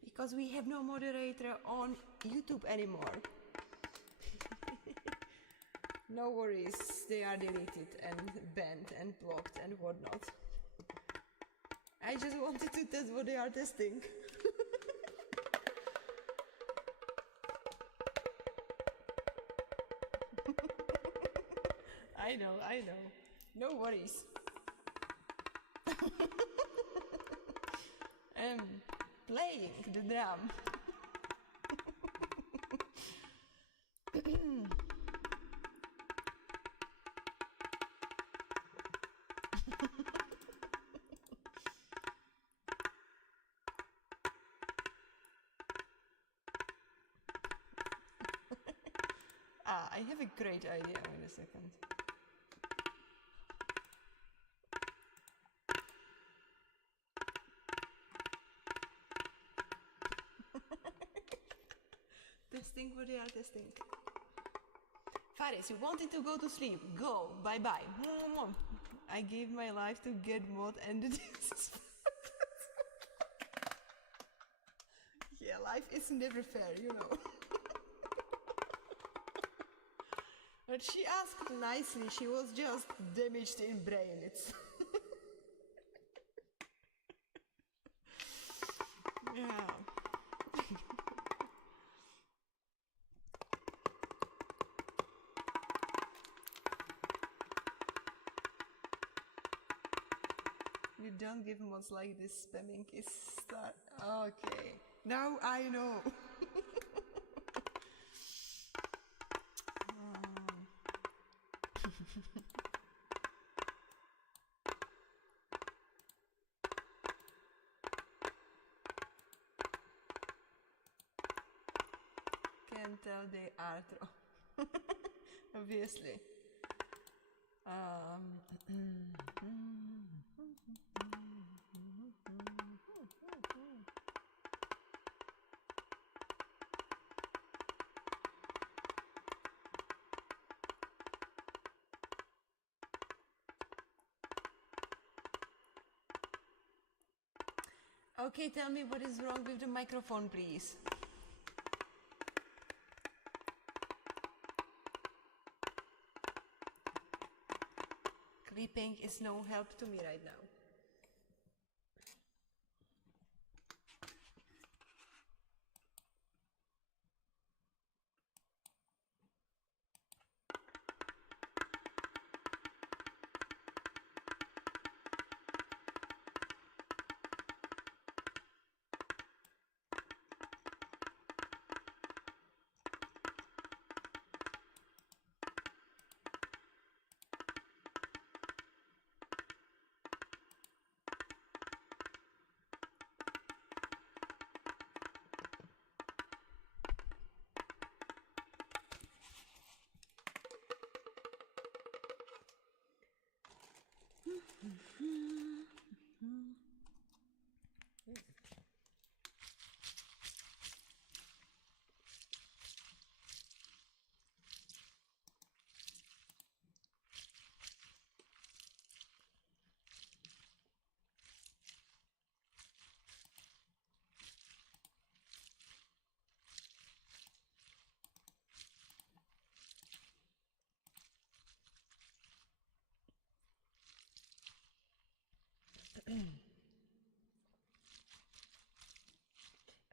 Because we have no moderator on YouTube anymore. No worries, they are deleted and banned and blocked and whatnot. I just wanted to test what they are testing. I know. No worries. I'm playing the drum. I have a great idea. Wait a second. Testing what they are testing. Faris, you wanted to go to sleep. Go. Bye-bye. I gave my life to get mod and this is yeah, life is never fair, you know. But she asked nicely, she was just damaged in brain. It's yeah. You don't give mods like this, spamming is start. Okay, now I know. Can tell they are true. Obviously. Okay, tell me what is wrong with the microphone, please. Clipping is no help to me right now.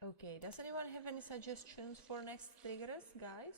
Okay, does anyone have any suggestions for next triggers, guys?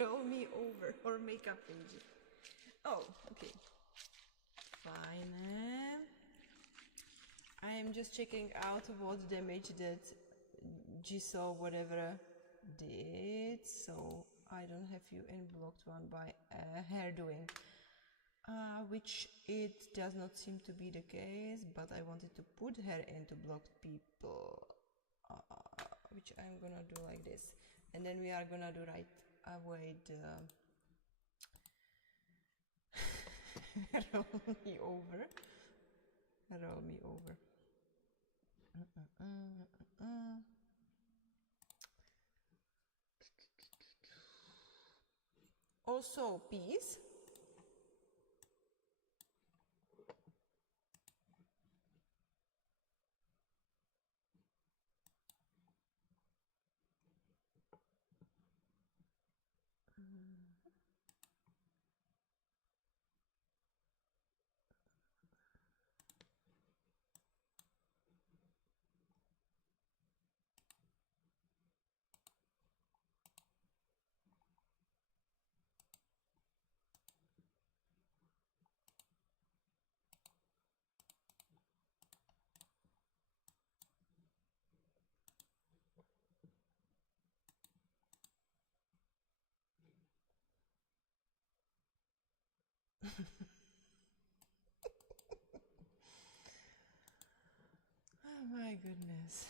Roll me over or makeup pages. Oh, okay. Fine. I am just checking out what damage that Jisoo whatever did, so I don't have you in blocked one by hair doing. Which it does not seem to be the case, but I wanted to put her into blocked people, which I'm gonna do like this, and then we are gonna do right away the roll me over. Roll me over. Also, peace. Oh my goodness.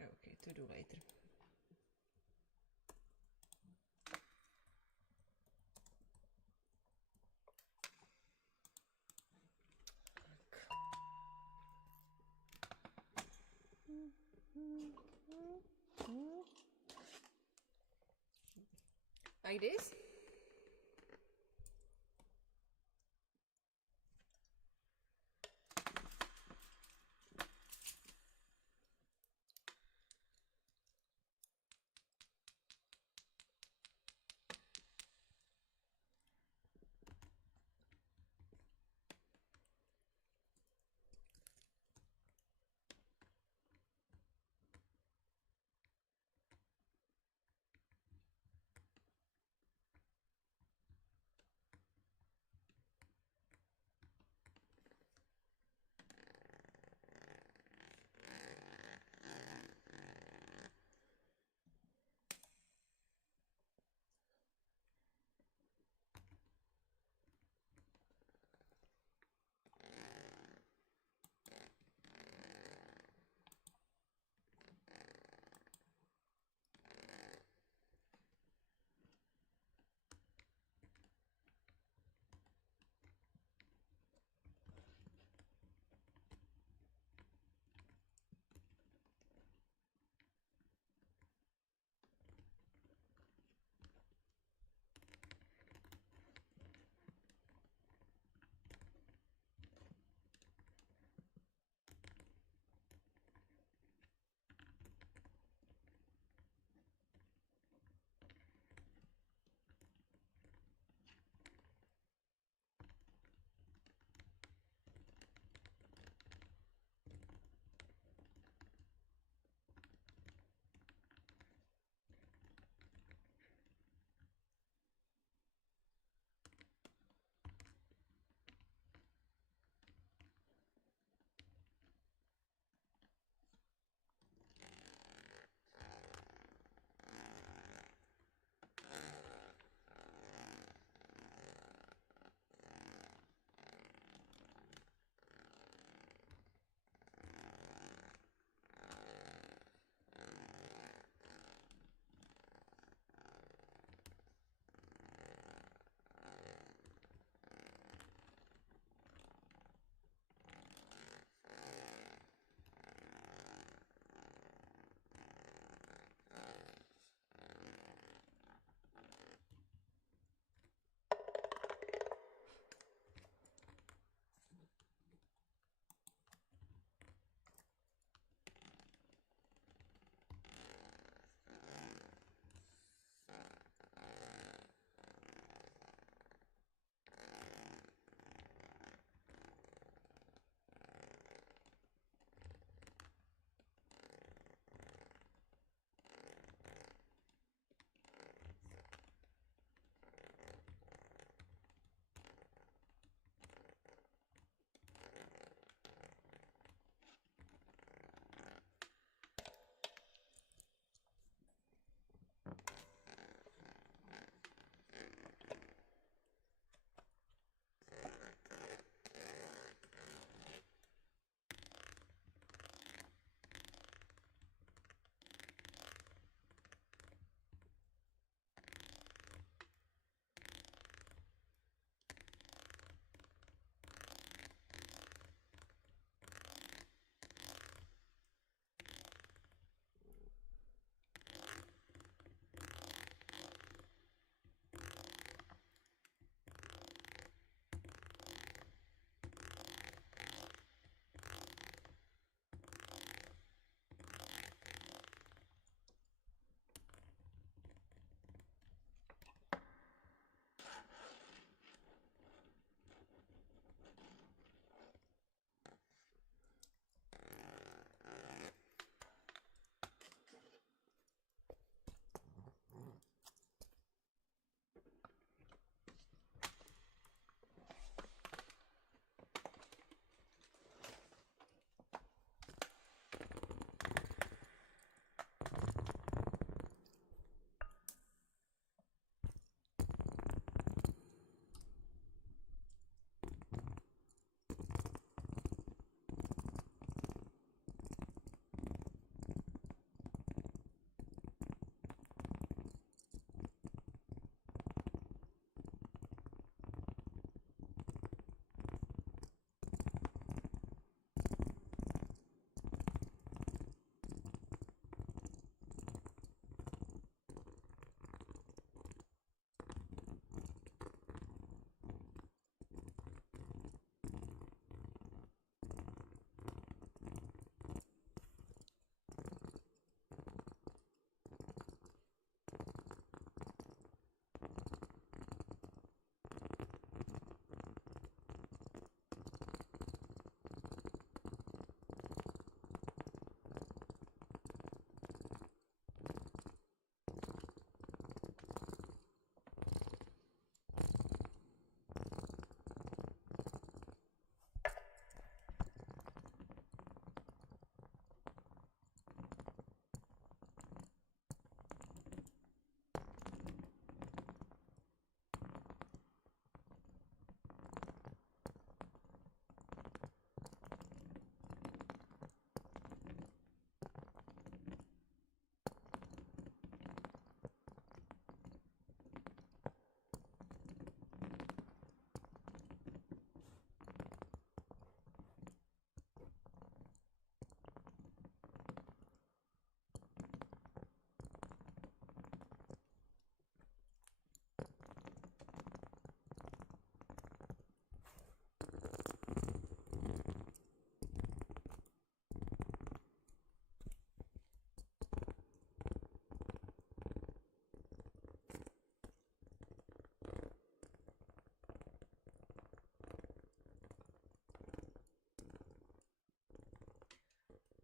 Okay, to do later. Like this.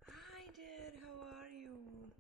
Hi there, how are you?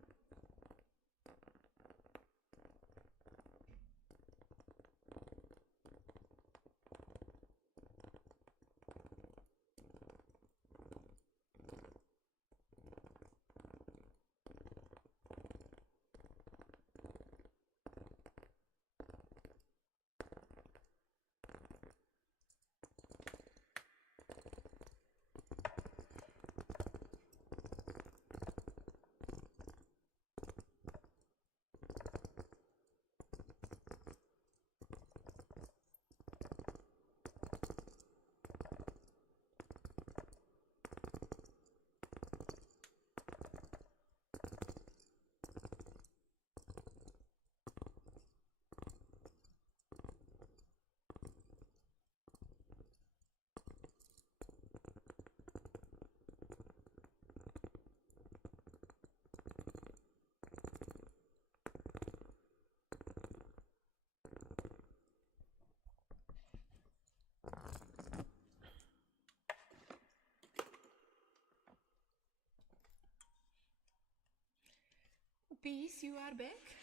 Peace, you are back?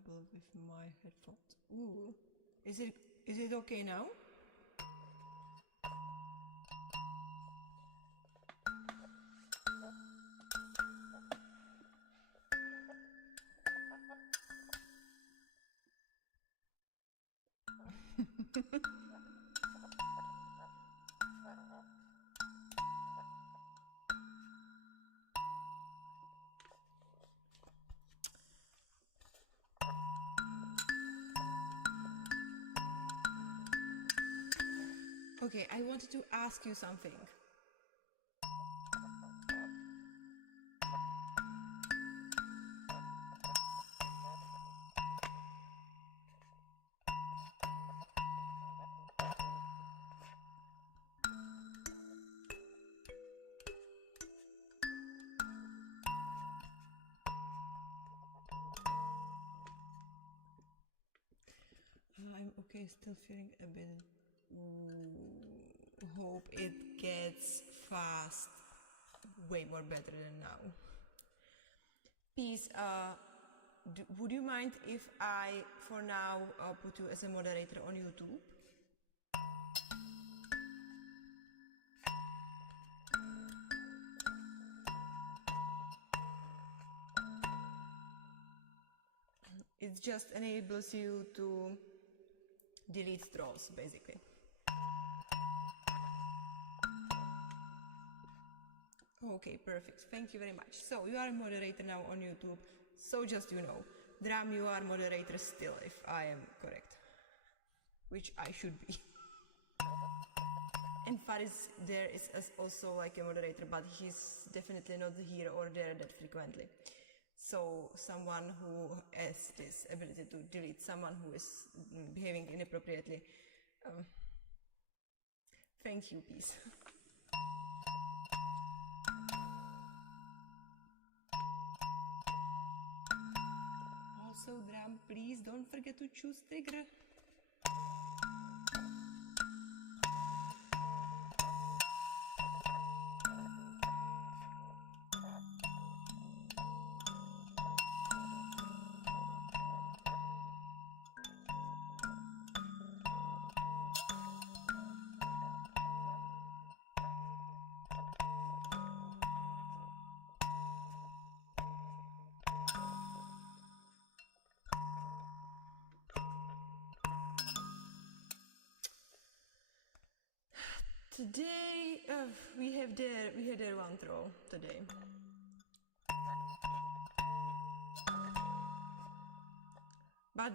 trouble with my headphones. Ooh, is it okay now? Okay, I wanted to ask you something. I'm okay, still feeling a bit. Hope it gets fast way more better than now. Please, would you mind if I, for now, put you as a moderator on YouTube? It just enables you to delete trolls, basically. Okay, perfect. Thank you very much. So you are a moderator now on YouTube. So just you know, Dram, you are moderator still, if I am correct, which I should be. And Faris there is also like a moderator, but he's definitely not here or there that frequently. So someone who has this ability to delete someone who is behaving inappropriately. Thank you, peace. Also, Dram, please don't forget to choose trigger. Today we had there one troll today. But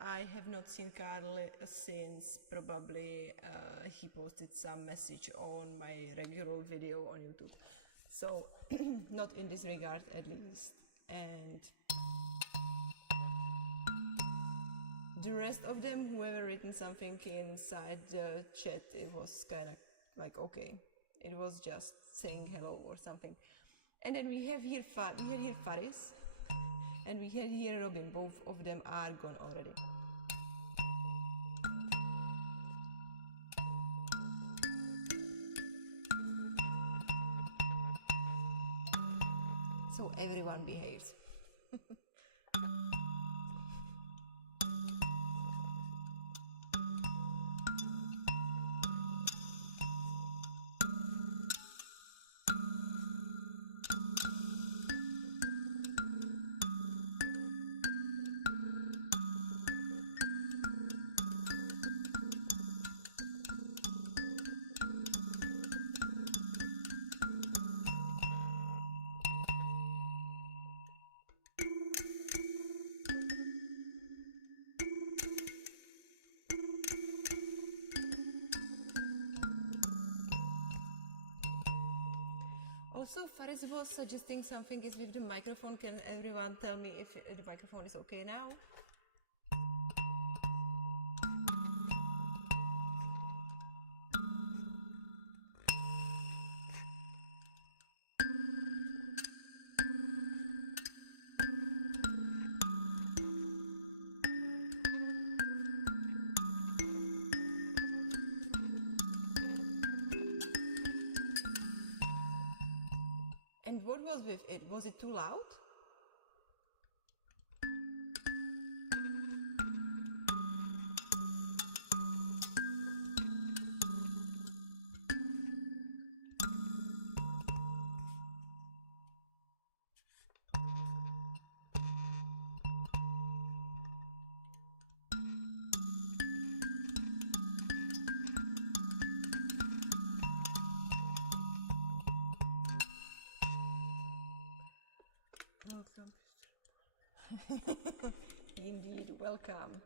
I have not seen Carl since probably he posted some message on my regular video on YouTube. So not in this regard at least. And the rest of them, whoever written something inside the chat, it was kind of like okay, it was just saying hello or something. And then we have here Faris, and we have here Robin. Both of them are gone already. So everyone behaves. Also, Faris was suggesting something is with the microphone. Can everyone tell me if the microphone is okay now? And what was with it? Was it too loud? Indeed, welcome.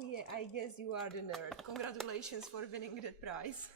yeah, I guess you are the nerd. Congratulations for winning that prize.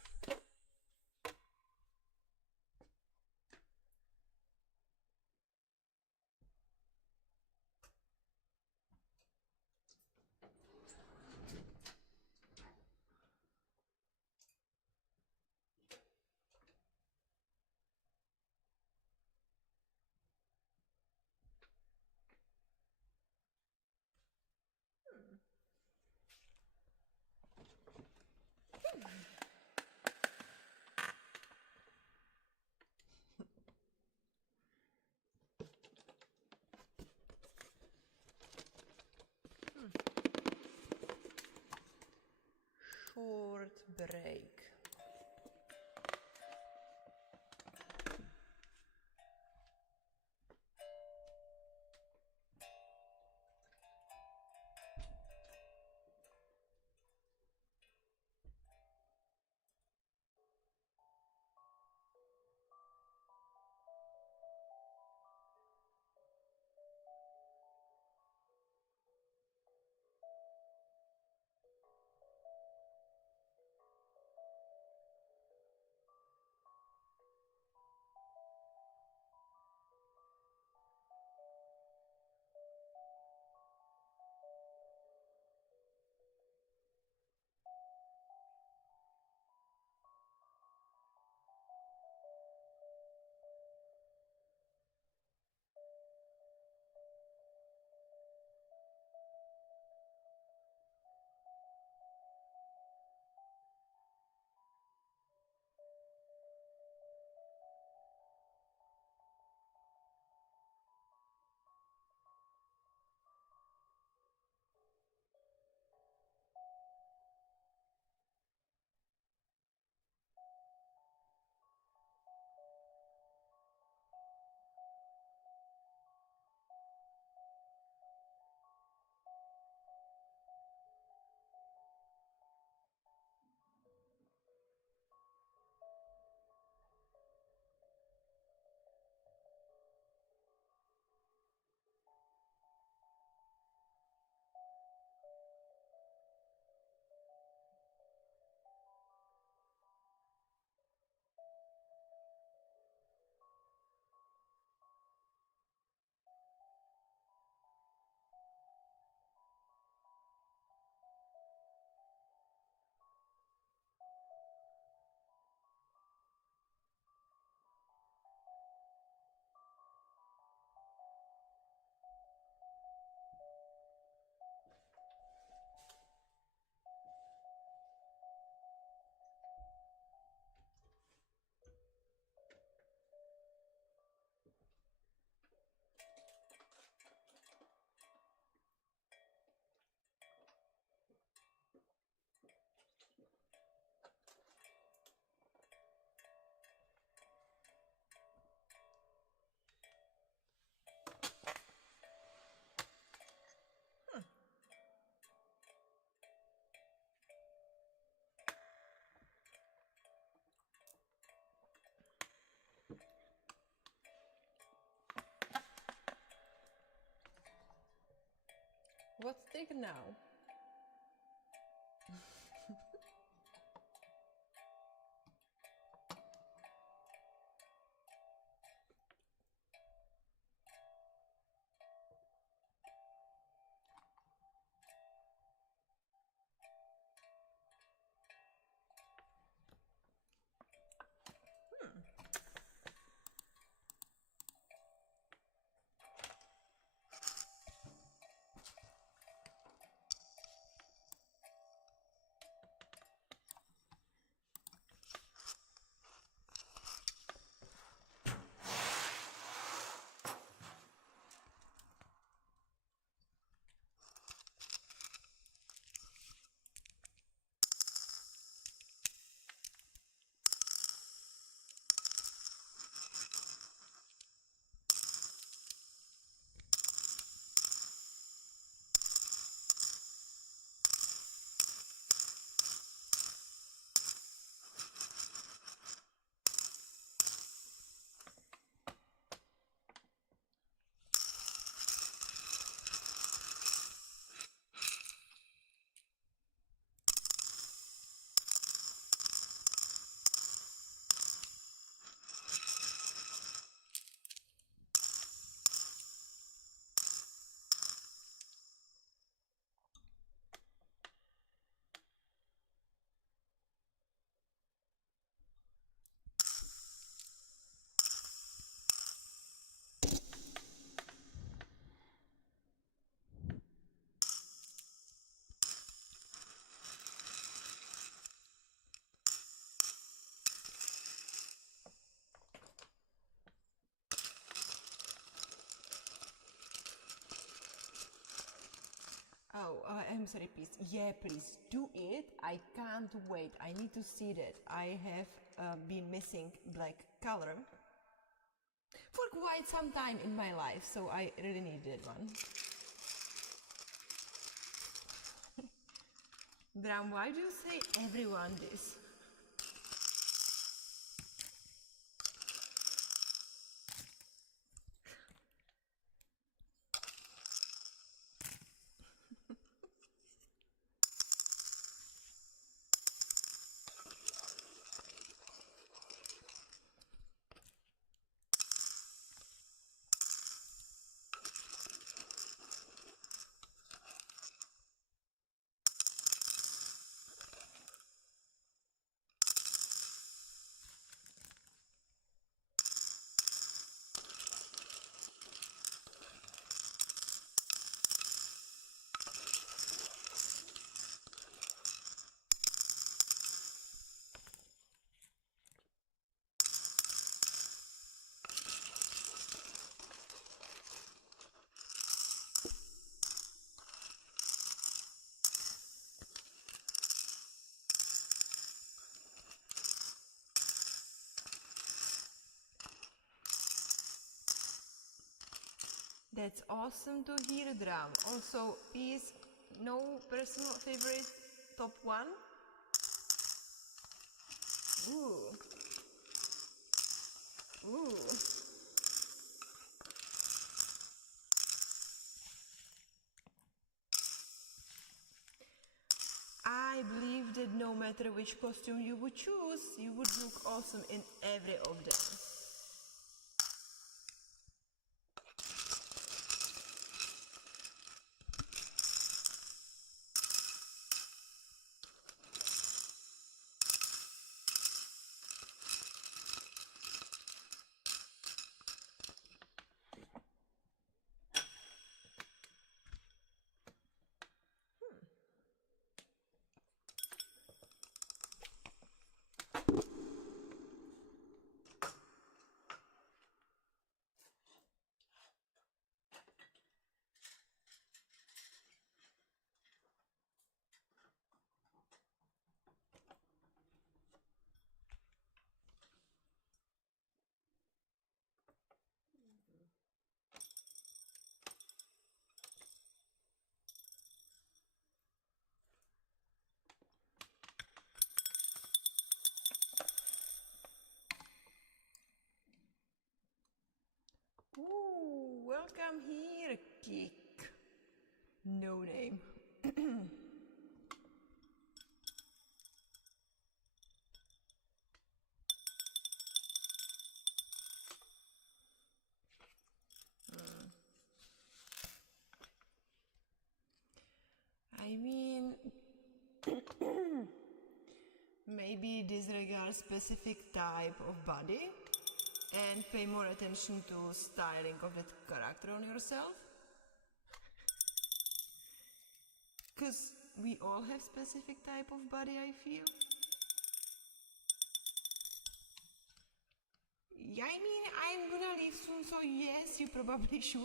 Short break. What's thick now? Oh, I'm sorry, please. Yeah, please do it. I can't wait. I need to see that. I have been missing black color for quite some time in my life, so I really need that one. Bram, why do you say everyone this? That's awesome to hear, Drum. Also, please, no personal favorite, top one? Ooh. Ooh. I believe that no matter which costume you would choose, you would look awesome in every of them. Ooh, welcome here, Kick. No name. I mean, maybe disregard specific type of body and pay more attention to styling of that character on yourself. Because we all have specific type of body, I feel. Yeah, I mean, I'm gonna leave soon, so yes, you probably should.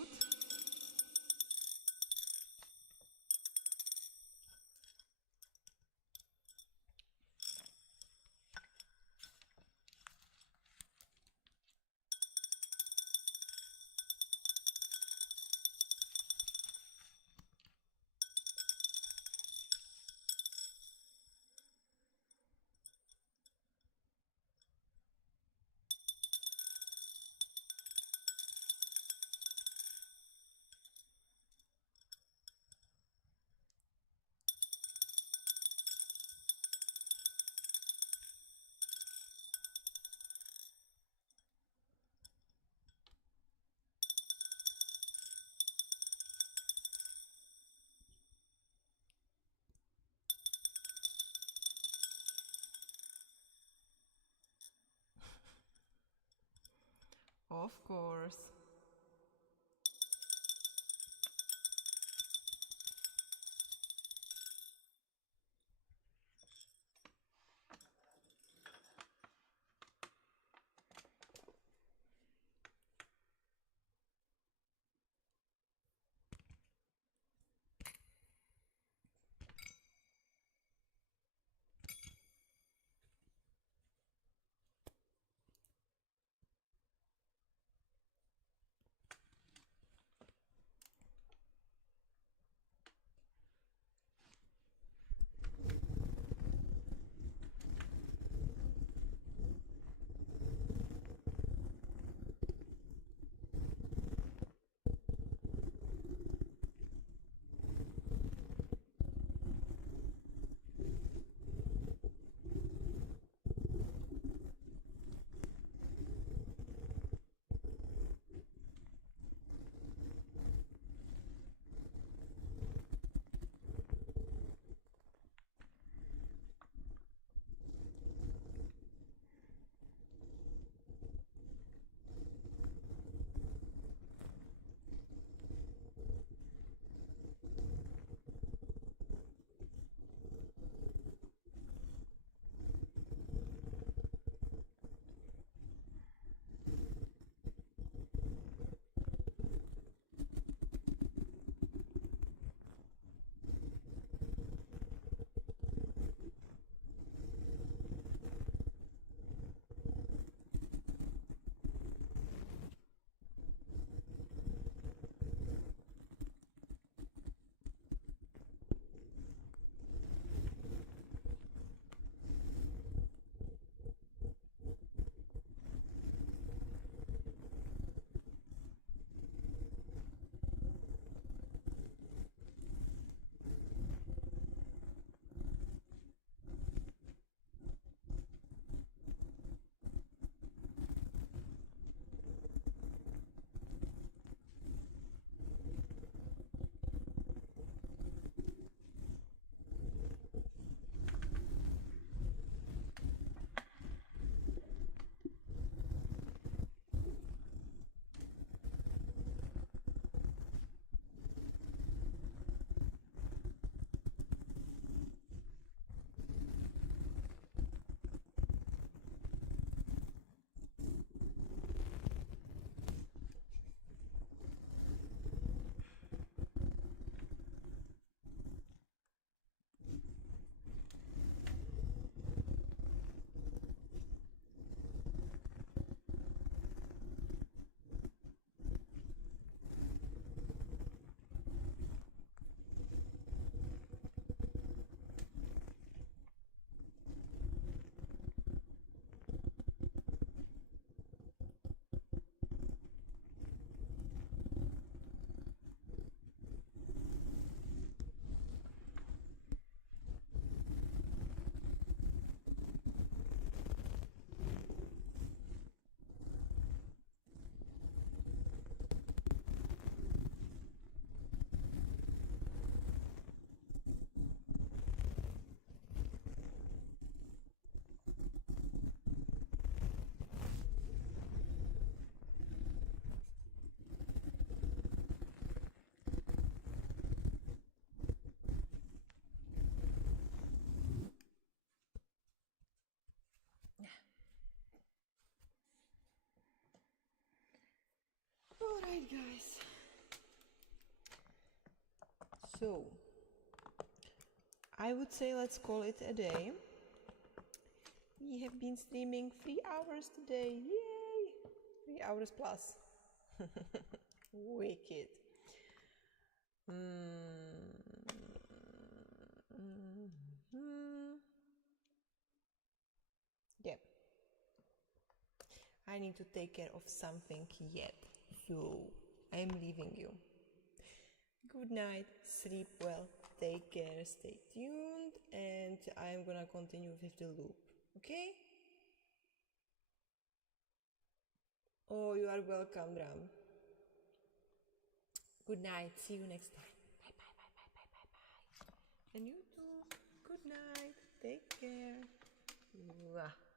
Of course. Alright, guys. So, I would say let's call it a day. We have been streaming 3 hours today. Yay! 3 hours plus. Wicked. Yeah. I need to take care of something yet. So, I'm leaving you. Good night, sleep well, take care, stay tuned, and I'm gonna continue with the loop. Okay? Oh, you are welcome, Ram. Good night. See you next time. Bye, bye, bye, bye, bye, bye, bye. And you too. Good night. Take care. Mwah.